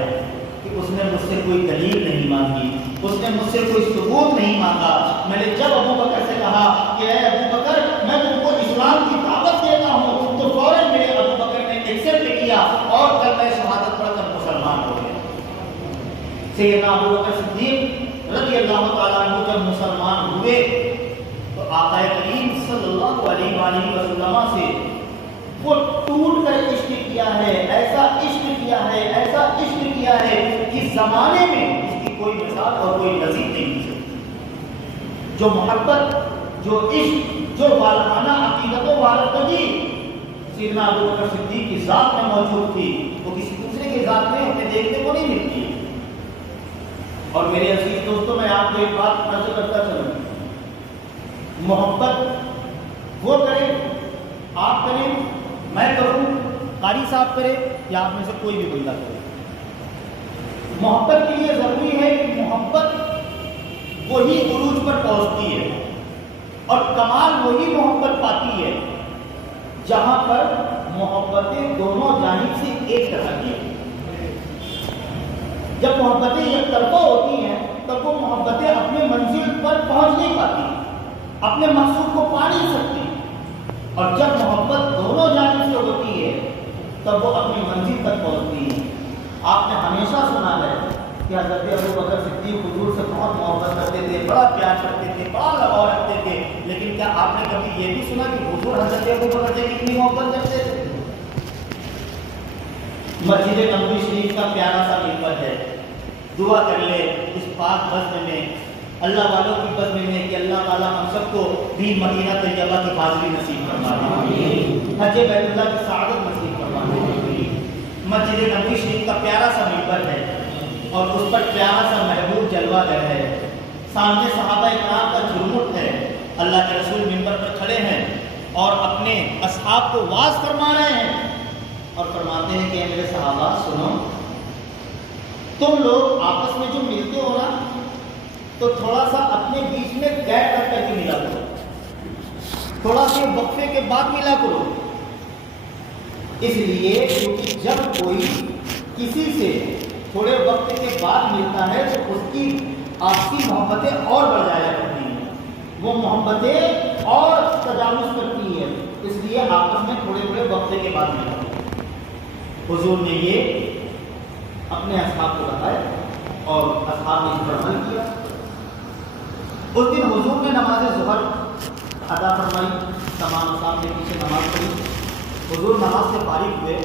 کہ اس نے مجھ سے کوئی دلیل نہیں مانگی، اس نے مجھ سے کوئی ثبوت نہیں مانگا۔ میں نے جب ابو بکر سے کہا کہ اے ابو بکر میں تم کو اسلام کی دعوت دیتا ہوں، تو فوراً میرے ابو بکر نے ایکسپٹ کیا اور کلمہ شہادت پڑھ کر مسلمان ہو گئے۔ سیدنا ابو بکر صدیق رضی اللہ تعالیٰ عنہ جب مسلمان ہوئے تو آقا کریم صلی اللہ علیہ وآلہ وسلم سے وہ ٹوٹ کر عشق کیا ہے، ایسا عشق کیا ہے، ایسا عشق کیا ہے کہ زمانے میں اس کی کوئی مثال اور کوئی نظیر نہیں ہو سکتی۔ جو محبت، جو عشق، جو والہانہ عقیدت و وارثگی سیدنا ابو بکر صدیق کی ذات میں موجود تھی، وہ کسی دوسرے کی ذات میں ہمیں دیکھنے کو نہیں ملتی ہے۔ اور میرے عزیز دوستوں میں آپ کو ایک بات عرض کرتا چلوں، محبت وہ کرے، آپ کریں، میں کروں، قاری صاحب کرے یا آپ میں سے کوئی بھی بندہ کرے، محبت کے لیے ضروری ہے کہ محبت وہی عروج پر پہنچتی ہے اور کمال وہی محبت پاتی ہے جہاں پر محبتیں دونوں جانب سے ایک طرح کی ہیں۔ جب محبتیں یک طرفہ ہوتی ہیں تب وہ محبتیں اپنے منزل پر پہنچ نہیں پاتی، اپنے مقصود کو پا نہیں سکتی، اور جب محبت دونوں جانب سے ہوتی ہے تب وہ اپنی منزل تک پہنچتی ہے۔ آپ نے ہمیشہ سنا ہے کہ حضرت ابو بکر صدیق حضور سے بہت محبت کرتے تھے، بڑا پیار کرتے تھے، بڑا لگاؤ رکھتے تھے، لیکن کیا آپ نے کبھی یہ بھی سنا کہ حضور حضرت ابو بکر سے کتنی محبت کرتے تھے؟ مسجد نبوی شریف کا پیارا سا ممبر ہے، دعا کر لے اس پاک بزم میں، اللہ والوں کی بزم میں، کہ اللہ تعالیٰ ہم سب کو بھی مدینہ طیبہ کی حاضری نصیب فرما دے، حج بیت اللہ کی سعادت نصیب فرما دے۔ مسجد نبوی شریف کا پیارا سا ممبر ہے اور اس پر پیارا سا محبوب جلوہ گر ہے، سامنے صحابہ اکرام کا جھرمٹ ہے، اللہ کے رسول ممبر پر کھڑے ہیں اور اپنے اصحاب کو واعظ فرما رہے ہیں اور فرماتے ہیں کہ میرے صحابہ سنو، تم لوگ آپس میں جو ملتے ہو نا تو تھوڑا سا اپنے بیچ میں گیپ رکھ کر کے ملا کرو، تھوڑا سا وقفے کے بعد ملا کرو، اس لیے کیونکہ جب کوئی کسی سے تھوڑے وقت کے بعد ملتا ہے تو اس کی آپسی محبتیں اور بڑھ جایا کرتی ہیں، وہ محبتیں اور تجاوز کرتی ہیں، اس لیے آپس میں تھوڑے تھوڑے وقفے کے بعد ملا۔ حضور نے یہ اپنے اصحاب کو بتایا اور اصحاب نے اس پر عمل کیا۔ اس دن حضور نے نماز ظہر ادا فرمائی، تمام اصحاب نے پیچھے نماز پڑھی، حضور نماز سے فارغ ہوئے،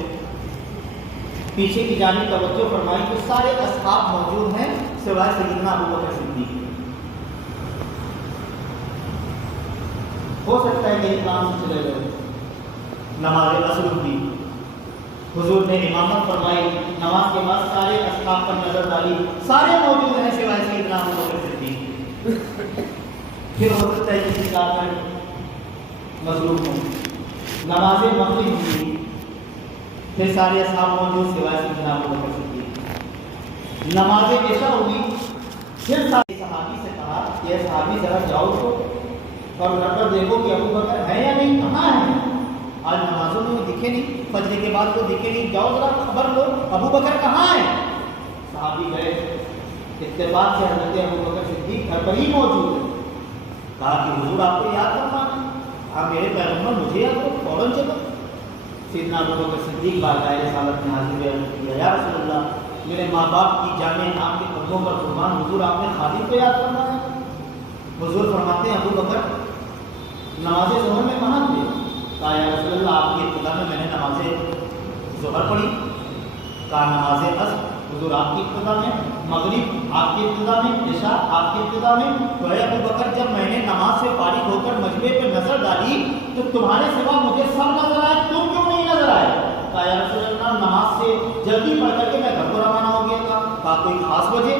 پیچھے کی جانب توجہ فرمائی تو سارے اصحاب موجود ہیں سوائے سیدنا ابو بکر صدیق۔ ہو سکتا ہے کہ کام سے چلے گئے، نماز عصر کی حضور نے امامت فرمائی، نماز کے بعد سارے اصحاب پر نظر ڈالی، سارے موجود ہیں سوائے سیدنا ابو بکر صدیق۔ پھر ہو سکتا ہے کسی کا مظلوم ہو، نماز مغرب ہوئی، پھر سارے اصحاب موجود سوائے سیدنا ابو بکر صدیق۔ نماز عشاء ہوئی، پھر سارے صحابی سے کہا کہ اے صحابی ذرا جاؤ تو اور گھر پر دیکھو کہ ابو بکر ہے یا نہیں، کہاں ہے، آج نمازوں میں وہ دکھے نہیں، فجر کے بعد وہ دکھے نہیں، جاؤ ذرا خبر لو ابو بکر کہاں ہے۔ صحابی گئے، اتفاق سے حضرت ابو بکر صدیق گھر پر ہی موجود ہے، کہا کہ حضور آپ کو یاد فرمانا، آپ میرے پیغمبر مجھے یاد کرو، فوراً چلو۔ سیدنا ابو بکر صدیق بارگاہ رسالت میں حاضر ہوئے، عرض کیا یا رسول اللہ میرے ماں باپ کی جانیں آپ کے قدموں پر قربان، حضور آپ نے خادم کو یاد فرمایا۔ حضور فرماتے ہیں ابو بکر نماز ظہر میں کہاں تھے؟ کہا یا رسول اللہ آپ کی ابتدا میں نے نماز ظہر پڑھی، کہا نماز عصر، حضور آپ کی ابتدا میں، مغرب آپ کی ابتدا میں، عشاء آپ کی ابتدا میں. تو اے ابو بکر جب میں نے نماز سے فارغ ہو کر مجمع پہ نظر ڈالی تو تمہارے سوا مجھے سب نظر آئے، تم کیوں نہیں نظر آئے؟ کہا یا رسول اللہ نماز سے جلدی پڑھ کر کے میں گھر کو روانہ ہو گیا تھا. کہا کوئی خاص وجہ؟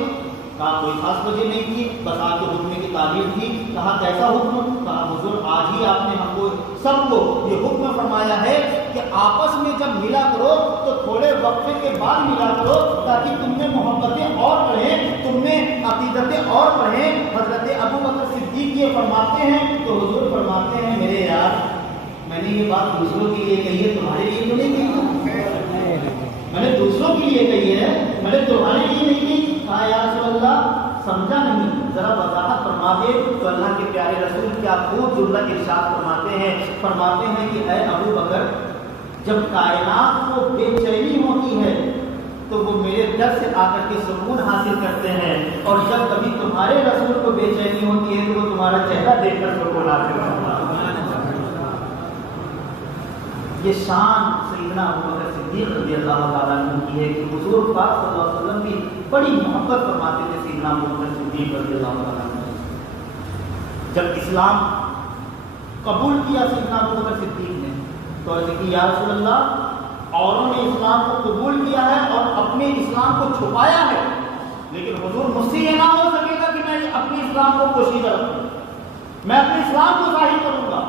کہا کوئی خاص وجہ نہیں تھی، بس آپ کے حکم کی تعبیر تھی. کہا کیسا حکم؟ کہا حضور آج ہی آپ نے ہم کو سب کو یہ حکم فرمایا ہے کہ آپس میں جب ملا کرو تو تھوڑے وقفے کے بعد ملا کرو تاکہ تم میں محبتیں اور بڑھیں، تم میں عقیدتیں اور بڑھیں. حضرت ابو بکر صدیق یہ فرماتے ہیں تو حضور فرماتے ہیں میرے یار میں نے یہ بات دوسروں کے لیے کہی ہے، تمہارے لیے تو نہیں کہی. میں نے دوسروں کے لیے کہی ہے، میں نے تمہارے لیے نہیں کہی. کہا یا رسول اللہ سمجھا نہیں، ذرا وضاحت فرما دے. تو اللہ کے پیارے رسول کیا خوب جملہ ارشاد فرماتے ہیں کہ اے ابو بکر جب کائنات کو بے چینی ہوتی ہے تو وہ میرے در سے آ کر کے سکون حاصل کرتے ہیں، اور جب کبھی تمہارے رسول کو بے چینی ہوتی ہے تو وہ تمہارا چہرہ دیکھ کر سکون حاصل کرتا ہے. یہ شان سیدنا ابو بکر صدیق رضی اللہ تعالیٰ عنہ کی ہے کہ حضور پاک صلی اللہ علیہ وسلم بھی بڑی محبت فرماتے تھے سیدنا ابو بکر صدیق رضی اللہ تعالیٰ عنہ. جب اسلام قبول کیا سیدنا ابو بکر صدیق نے تو عرض کی یا رسول اللہ اوروں نے اسلام کو قبول کیا ہے اور اپنے اسلام کو چھپایا ہے، لیکن حضور مجھ سے یہ نہ ہو سکے گا کہ میں اپنے اسلام کو پوشیدہ رکھوں، میں اپنے اسلام کو ظاہر کروں گا.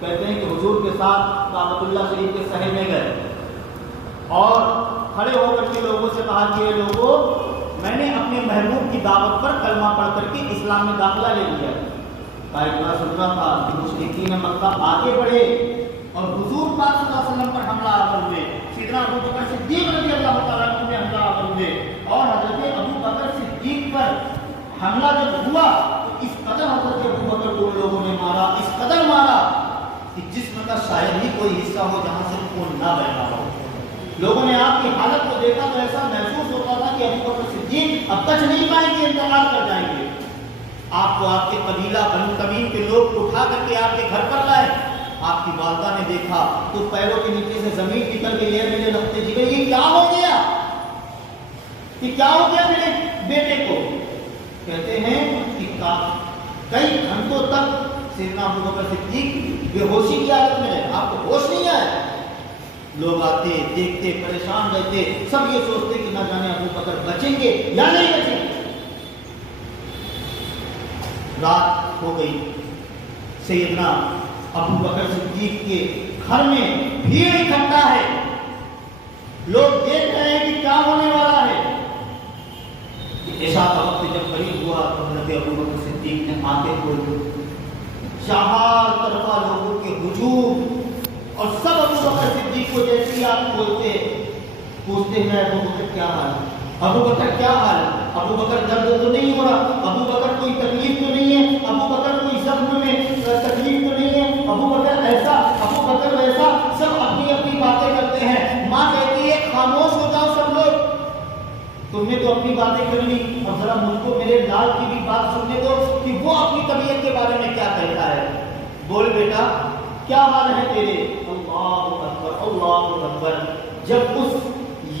کہتے ہیں کہ حضور کے ساتھ کعبۃ اللہ شریف کے صحن میں گئے اور کھڑے ہو کر کے لوگوں سے کہا کہ لوگوں میں نے اپنے محبوب کی دعوت پر کلمہ پڑھ کر کے اسلام میں داخلہ لے لیا. اتنا سننا تھا کہ مشرکین مکہ آگے بڑھے اور حضور پاک صلی اللہ علیہ وسلم پر حملہ آور ہوئے. سیدنا ابو بکر صدیق رضی اللہ تعالیٰ عنہ پہ حملہ آور ہوئے اور حضرت ابو بکر صدیق پر حملہ جب ہوا تو اس قدر حضرت ابو بکر کو لوگوں نے مارا، اس قدر مارا کہ جسم کا شاید ہی کوئی حصہ ہو جہاں سے خون نہ بہتا ہو. لوگوں نے آپ کی حالت کو دیکھا تو ایسا محسوس ہوتا تھا کہ ابو بکر صدیق اب بچ نہیں پائیں گے، انتقال کر جائیں گے. آپ کو آپ کے قبیلہ بنو تمیم کے لوگ اٹھا کر کے آپ کے گھر پر لائے. آپ کی والدہ نے دیکھا تو پیروں کے نیچے سے زمین نکل گئی ہے. میرے لگتے جی یہ کیا ہو گیا، یہ کیا ہو گیا میرے بیٹے کو؟ کہتے ہیں کہ کئی گھنٹوں تک سیدنا ابو بکر صدیق بے ہوشی کی حالت میں ہے، آپ کو ہوش نہیں آیا. لوگ آتے دیکھتے پریشان رہتے، سب یہ سوچتے کہ نہ جانے ابو بکر بچیں گے یا نہیں بچیں گے. رات ہو گئی، سیدنا ابو بکر صدیق کے گھر میں بھیڑ اکٹھا ہے، لوگ دیکھ رہے ہیں کہ کیا ہونے والا ہے. عشاء کا وقت جب قریب ہوا تو حضرت ابو بکر صدیق نے آنکھیں کھولی، چار طرفہ لوگوں کے ہجوم اور سب ابو بکر صدیق کو جیسی آپ کھولتے پوچھتے ہیں ابو بکر کیا حال ہے، ابو بکر کیا حال ہے، ابو بکر درد تو نہیں ہو رہا، ابو بکر کوئی تکلیف تو نہیں ہے، ابو بکر کوئی زخم میں تکلیف تو نہیں ہے، ابو بکر ایسا ابو بکر ویسا. سب اپنی اپنی باتیں کرتے ہیں. ماں کہتی ہے خاموش ہو جاؤ سب لوگ، تم نے تو اپنی باتیں کر لی، اب ذرا مجھ کو میرے لال کی بھی بات سننے دو کہ وہ اپنی طبیعت کے بارے میں کیا کہتا ہے. بول بیٹا کیا حال ہے تیرے؟ اللہ اکبر اللہ اکبر. جب اس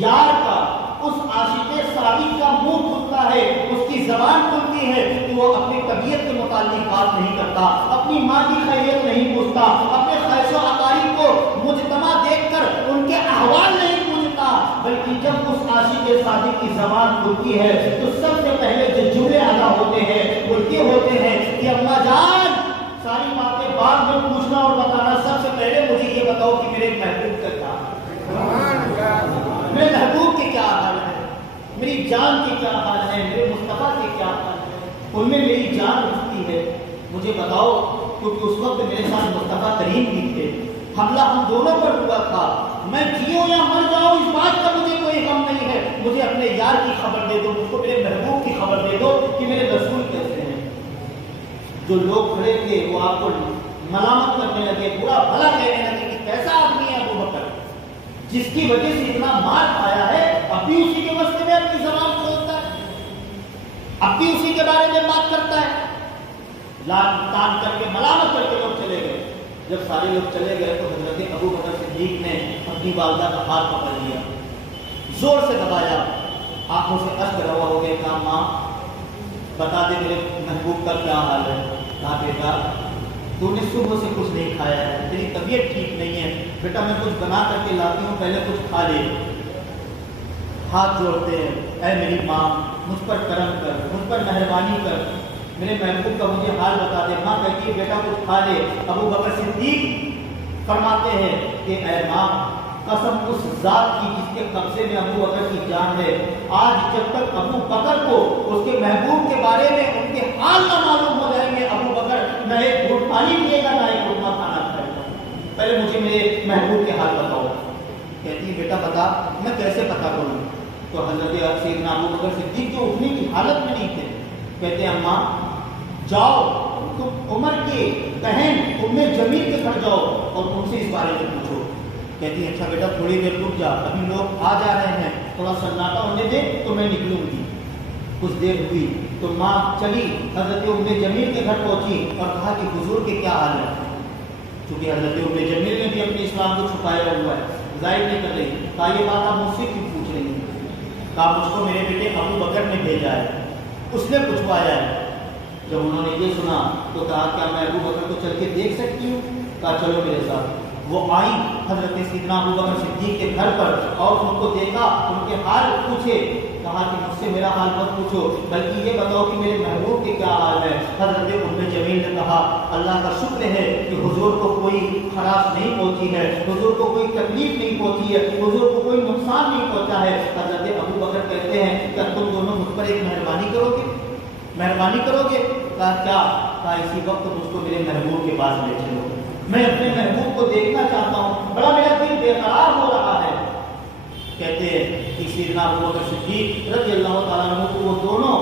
یار کا اس عاشق صادق کا منہ کھلتا ہے، اس کی زبان کھلتی ہے تو وہ اپنی طبیعت کے متعلق بات نہیں کرتا، اپنی ماں کی خیریت نہیں پوچھتا، اپنے خواہش و اقارب کو مجتمع دیکھ کر ان کے احوال نہیں پوچھتا، بلکہ جب اس عاشق صادق کی زبان کھلتی ہے تو سب سے پہلے جو جملے ادا ہوتے ہیں وہ یہ ہوتے ہیں کہ اماں جان ساری باتیں بعد میں پوچھنا اور بتانا، سب سے پہلے مجھے یہ بتاؤ کہ میرے محبوب کا کیا حال ہے، میرے محبوب کے کیا حال ہے، میری جان کے کیا حال ہے، میرے مصطفیٰ کے کیا حال ہے، ان میں میری جان رکھتی ہے، مجھے بتاؤ. کیونکہ اس وقت میرے ساتھ مصطفیٰ کریم بھی تھے، حملہ ہم دونوں پر ہوا تھا. میں جیوں یا مر جاؤں اس بات کا مجھے کوئی غم نہیں ہے، مجھے اپنے یار کی خبر دے دو، مجھ کو میرے محبوب کی خبر دے دو کہ میرے رسول کیسے ہیں. جو لوگ کھڑے تھے وہ آپ کو ملامت کرنے لگے، برا بھلا کہنے لگے کہ کیسا آدمی ہے ابو بکر جس کی وجہ سے اتنا مار کھایا ہے، اب بھی اسی کے واسطے میں اپنی زبان کھولتا ہے، اب بھی اسی کے بارے میں بات کرتا ہے. لان تان کر کے ملامت کر کے لوگ چلے گئے. جب سارے لوگ چلے گئے تو حضرت ابو بکر صدیق نے اپنی والدہ کا ہاتھ پکڑ لیا، زور سے دبایا آنکھوں سے اشک روا ہو گئے، کہا ماں بتا دے میرے محبوب کا کیا حال ہے؟ کہا بیٹا تو نے صبح سے کچھ نہیں کھایا ہے، تیری طبیعت ٹھیک نہیں ہے، بیٹا میں کچھ بنا کر کے لاتی ہوں، پہلے کچھ کھا لے۔ ہاتھ جوڑتے ہیں، اے میری ماں مجھ پر کرم کر، مجھ پر مہربانی کر، میرے محبوب کا مجھے حال بتا دے۔ ماں کہتی ہے بیٹا کچھ کھا لے۔ ابو بکر صدیق فرماتے ہیں کہ اے ماں قسم اس ذات کی جس کے قبضے میں ابو بکر کی جان ہے، آج جب تک ابو بکر کو اس کے محبوب کے بارے میں ان کے حال نہ معلوم ہو جائیں گے، ابو بکر نہ ایک گھونٹ پانی پیے گا نہ ایک لقمہ کھانا کھائے گا۔ پہلے مجھے میرے محبوب کے حال بتاؤ۔ کہتی ہے بیٹا بتا، میں کیسے پتا کروں؟ تو حضرت سیدنا ابو بکر صدیق جو اٹھنے کی حالت میں نہیں تھے، کہتے ہیں اماں جاؤ تم عمر کی بہن ام جمیل کے گھر جاؤ اور ان سے اس بارے میں پوچھو۔ کہتی ہے اچھا بیٹا تھوڑی دیر رک جا، ابھی لوگ آ جا رہے ہیں، تھوڑا سناٹا ہونے دے تو میں نکلوں گی۔ کچھ دیر ہوئی تو ماں چلی حضرت ام جمیل کے گھر پہنچی اور کہا کہ حضور کے کیا حال ہے؟ چونکہ حضرت ام جمیل نے بھی اپنے اسلام کو چھپایا ہوا ہے، ظاہر نہیں کر رہی۔ کہا یہ بات آپ مجھ سے کیوں پوچھ رہی ہیں؟ کہا مجھ کو میرے بیٹے ابو بکر نے بھیجا ہے، اس نے پوچھوایا ہے۔ جب انہوں نے یہ سنا تو کہا کیا میں ابو بکر کو چل کے دیکھ سکتی ہوں؟ کہا چلو میرے ساتھ۔ وہ آئی حضرت سیدنا ابو بکر صدیق کے گھر پر اور ان کو دیکھا، ان کے حال پوچھے۔ کہا کہ مجھ سے میرا حال مت پوچھو، بلکہ یہ بتاؤ کہ میرے محبوب کے کیا حال ہے۔ حضرت ام جمیل نے کہا اللہ کا شکر ہے کہ حضور کو کوئی خراش نہیں پہنچی ہے، حضور کو کوئی تکلیف نہیں پہنچی ہے، حضور کو کوئی نقصان نہیں پہنچا ہے۔ حضرت ابو بکر کہتے ہیں کہ تم دونوں مجھ پر ایک مہربانی کرو گے؟ مہربانی کرو گے؟ کہا کیا؟ کہا اسی وقت مجھ کو میرے محبوب کے پاس لے چلو، میں اپنے محبوب کو دیکھنا چاہتا ہوں، بڑا میرا دل بے قرار ہو رہا ہے۔ کہتے ہیں کہ سیدنا ابو بکر صدیق رضی اللہ تعالیٰ عنہ کو وہ دونوں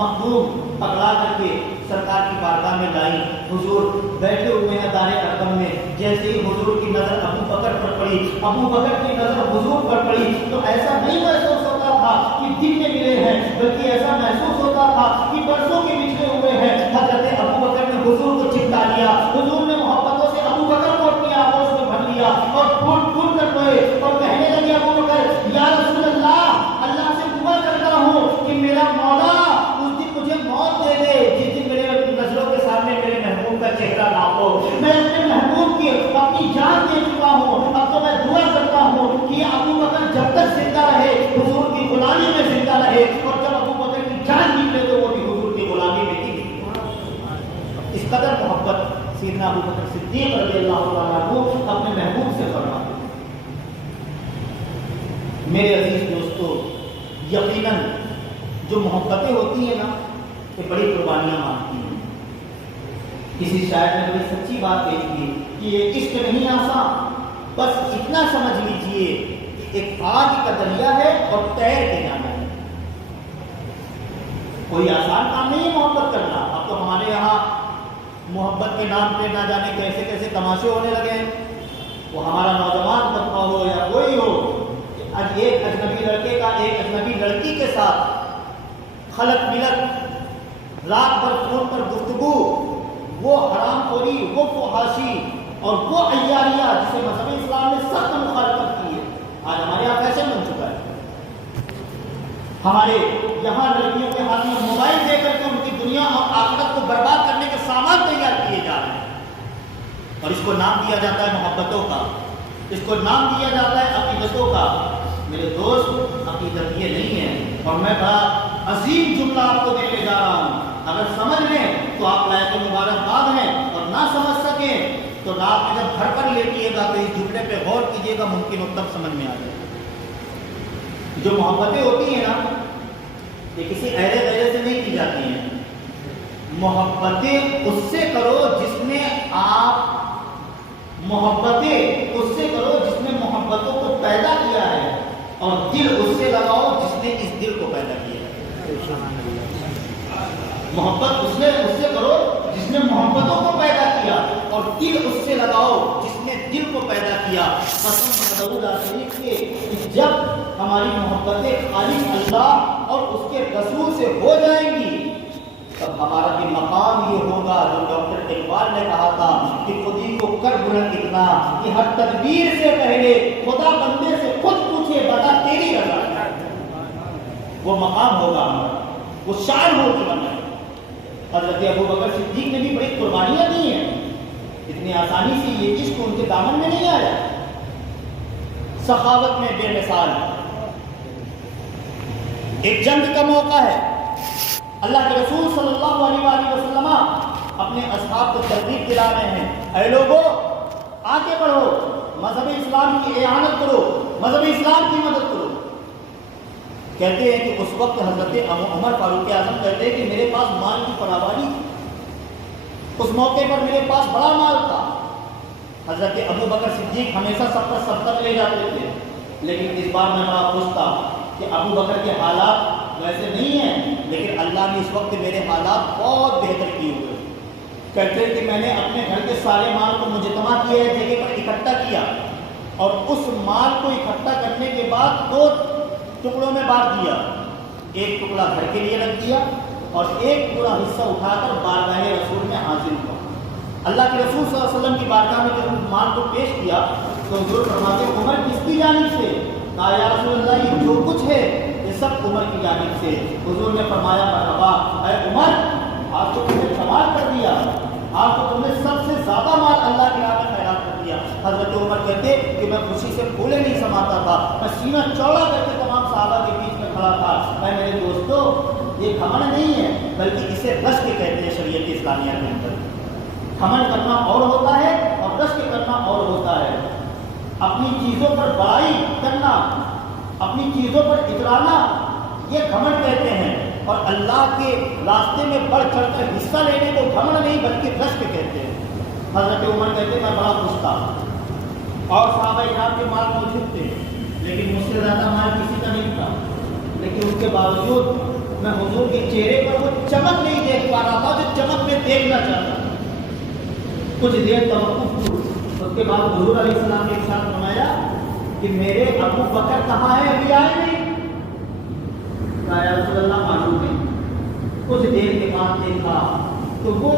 مخدوم پکڑا کر کے سرکار کی بارگاہ میں لائی۔ حضور بیٹھے ہوئے ہیں دار ارقم میں، جیسے ہی حضور کی نظر ابو بکر پر پڑی، ابو بکر کی نظر حضور پر پڑی تو ایسا نہیں محسوس ہوتا تھا کہ دن میں ملے ہیں، بلکہ ایسا محسوس ہوتا تھا کہ برسوں کے بچھڑے ہوئے ہیں۔ حضرت ابو بکر نے حضور کو چپکا لیا، حضور نے محبتوں سے ابو بکر کو اپنی آغوش میں بھر لیا اور پھول پھول کر روئے اور کہنے لگے ابو بکر یا رسول اللہ، اللہ سے دعا کرتا ہوں کہ میرا مولا اس دن مجھے موت دے دے جس دن میرے نظروں کے سامنے میرے محبوب کا چہرہ نہ ہو۔ میں اپنے محبوب کی اپنی جان دے چکا ہوں، اب تو میں دعا کرتا ہوں کہ ابو بکر جب تک زندہ رہے حضور کی غلامی میں زندہ رہے، اور جب ابو بکر کی جان نکلے تو وہ بھی حضور کی غلامی میں تھی۔ اس قدر محبت سیدنا ابو بکر صدیق رضی اللہ تعالیٰ عنہ اپنے محبوب سے فرماتے ہیں۔ میرے عزیز دوستو، یقیناً جو محبتیں ہوتی ہیں نا یہ بڑی قربانیاں مانگتی ہیں۔ کسی شاعر نے بڑی سچی بات کہی تھی کہ یہ عشق نہیں آسان، بس اتنا سمجھ لیجئے کہ ایک آگ کا دریا ہے اور تیر کے جانا ہے۔ کوئی آسان کام نہیں ہے محبت کرنا۔ اب تو ہمارے یہاں محبت کے نام پہ نہ جانے کیسے کیسے تماشے ہونے لگے ہیں۔ وہ ہمارا نوجوان طبقہ ہو یا کوئی ہو، آج ایک اجنبی لڑکے کا ایک اجنبی لڑکی کے ساتھ خلط ملت، رات بھر فون پر گفتگو، وہ حرام خوری، وہ فحاشی اور وہ عیاریہ جسے مذہب اسلام نے سخت مخالفت کی ہے، آج ہمارے یہاں فیشن بن چکا ہے۔ ہمارے یہاں لڑکیوں کے ہاتھ میں موبائل دے کر کے ان کی دنیا اور آخرت کو برباد کرنے کے سامان تیار کیے جا رہے ہیں، اور اس کو نام دیا جاتا ہے محبتوں کا، اس کو نام دیا جاتا ہے عقیدتوں کا۔ میرے دوست عقیدت یہ نہیں ہے، اور میں بڑا عظیم جملہ آپ کو دینے جا رہا ہوں، اگر سمجھ لیں تو آپ لائق مبارکباد ہیں، اور نہ سمجھ سکیں تو رات میں جب گھر پر لیٹیے گا تو اس جملے پہ غور کیجیے گا، ممکن ہو تب سمجھ میں آ جائے۔ جو محبتیں ہوتی ہیں نا یہ کسی ایرے غیرے سے نہیں کی جاتی ہیں۔ محبتیں اس سے کرو جس نے محبتیں اس سے کرو جس نے محبتوں کو پیدا کیا ہے، اور دل اس سے لگاؤ جس نے اس دل کو پیدا کیا ہے۔ محبت اس سے کرو جس نے محبتوں کو پیدا کیا، اور دل اس سے لگاؤ جس نے دل کو پیدا کیا۔ قسم خدا شریف کے کہ جب ہماری محبتیں خالق اللہ اور اس کے رسول سے ہو جائیں گی تب ہمارا بھی مقام یہ ہوگا جو ڈاکٹر اقبال نے کہا تھا کہ خودی کو کر بلند اتنا کہ ہر تدبیر سے پہلے خدا بندے سے خود پوچھے بتا تیری رضا کیا ہے۔ وہ مقام ہوگا ہمارا، وہ شان ہوگی ہماری۔ حضرت ابوبکر صدیق نے بھی بڑی قربانیاں دی ہیں، اتنی آسانی سے یہ عشق ان کے دامن میں نہیں آیا۔ سخاوت میں بے مثال، ایک جنگ کا موقع ہے، اللہ کے رسول صلی اللہ علیہ وآلہ وسلم اپنے اصحاب کو ترغیب دلا رہے ہیں، اے لوگو آگے بڑھو، مذہب اسلام کی اعانت کرو، مذہب اسلام کی مدد کرو۔ کہتے ہیں کہ اس وقت حضرت عمر فاروق اعظم کہتے ہیں کہ میرے پاس مال کی فراوانی تھی، اس موقع پر میرے پاس بڑا مال تھا۔ حضرت ابوبکر صدیق ہمیشہ سب پر سب تک لے جاتے تھے، لیکن اس بار میں بڑا خوش تھا کہ ابوبکر کے حالات ویسے نہیں ہیں، لیکن اللہ نے اس وقت میرے حالات بہت بہتر کیے ہوئے۔ کہتے ہیں کہ میں نے اپنے گھر کے سارے مال کو مجتمع کیا ہے، جگہ پر اکٹھا کیا، اور اس مال کو اکٹھا کرنے کے بعد 2 ٹکڑوں میں بانٹ دیا، ایک ٹکڑا گھر کے لیے رکھ دیا اور ایک پورا حصہ اٹھا کر بارگاہ رسول میں حاضر ہوا۔ اللہ کے رسول صلی اللہ علیہ وسلم کی بارگاہ میں جب مال کو پیش کیا تو حضور فرماتے ہیں عمر کس کی جانب سے؟ کہا یا رسول اللہ یہ جو کچھ ہے یہ سب عمر کی جانب سے۔ حضور نے فرمایا مرحبا، اے عمر آپ کو تم نے کمال کر دیا، آپ کو تم نے سب سے زیادہ مال اللہ کی راہ میں خیرات کر دیا۔ حضرت عمر کہتے کہ میں خوشی سے پھولے نہیں سماتا تھا، میں سینہ چوڑا کر کے تمام صحابہ کے بیچ میں کھڑا تھا۔ اے میرے دوستو، یہ گھمنڈ نہیں ہے بلکہ اسے رشک کہتے ہیں شریعت اسلامیہ کے اندر۔ گھمنڈ کرنا اور ہوتا ہے اور رشک کرنا اور ہوتا ہے۔ اپنی چیزوں پر بڑائی کرنا، اپنی چیزوں پر اترانا، یہ گھمنڈ کہتے ہیں، اور اللہ کے راستے میں بڑھ چڑھ کر حصہ لینے کو گھمنڈ نہیں بلکہ رشک کہتے ہیں۔ حضرت عمر کہتے ہیں میں بڑا خوش تھا اور صحابہ کرام کے مال موجود تھے، لیکن مجھ سے زیادہ مال کسی کا نہیں تھا، لیکن اس کے باوجود میں حضور کے چہرے پر وہ چمک نہیں دیکھ پا رہا تھا جو چمک میں دیکھنا چاہتا تھا۔ کچھ دیر توقف ہوئی، اس کے بعد حضور علیہ السلام نے ارشاد فرمایا کہ میرے ابو بکر کہاں ہیں؟ ابھی آئے نہیں؟ کہا یا رسول اللہ معلوم نہیں۔ کچھ دیر کے بعد دیکھا تو وہ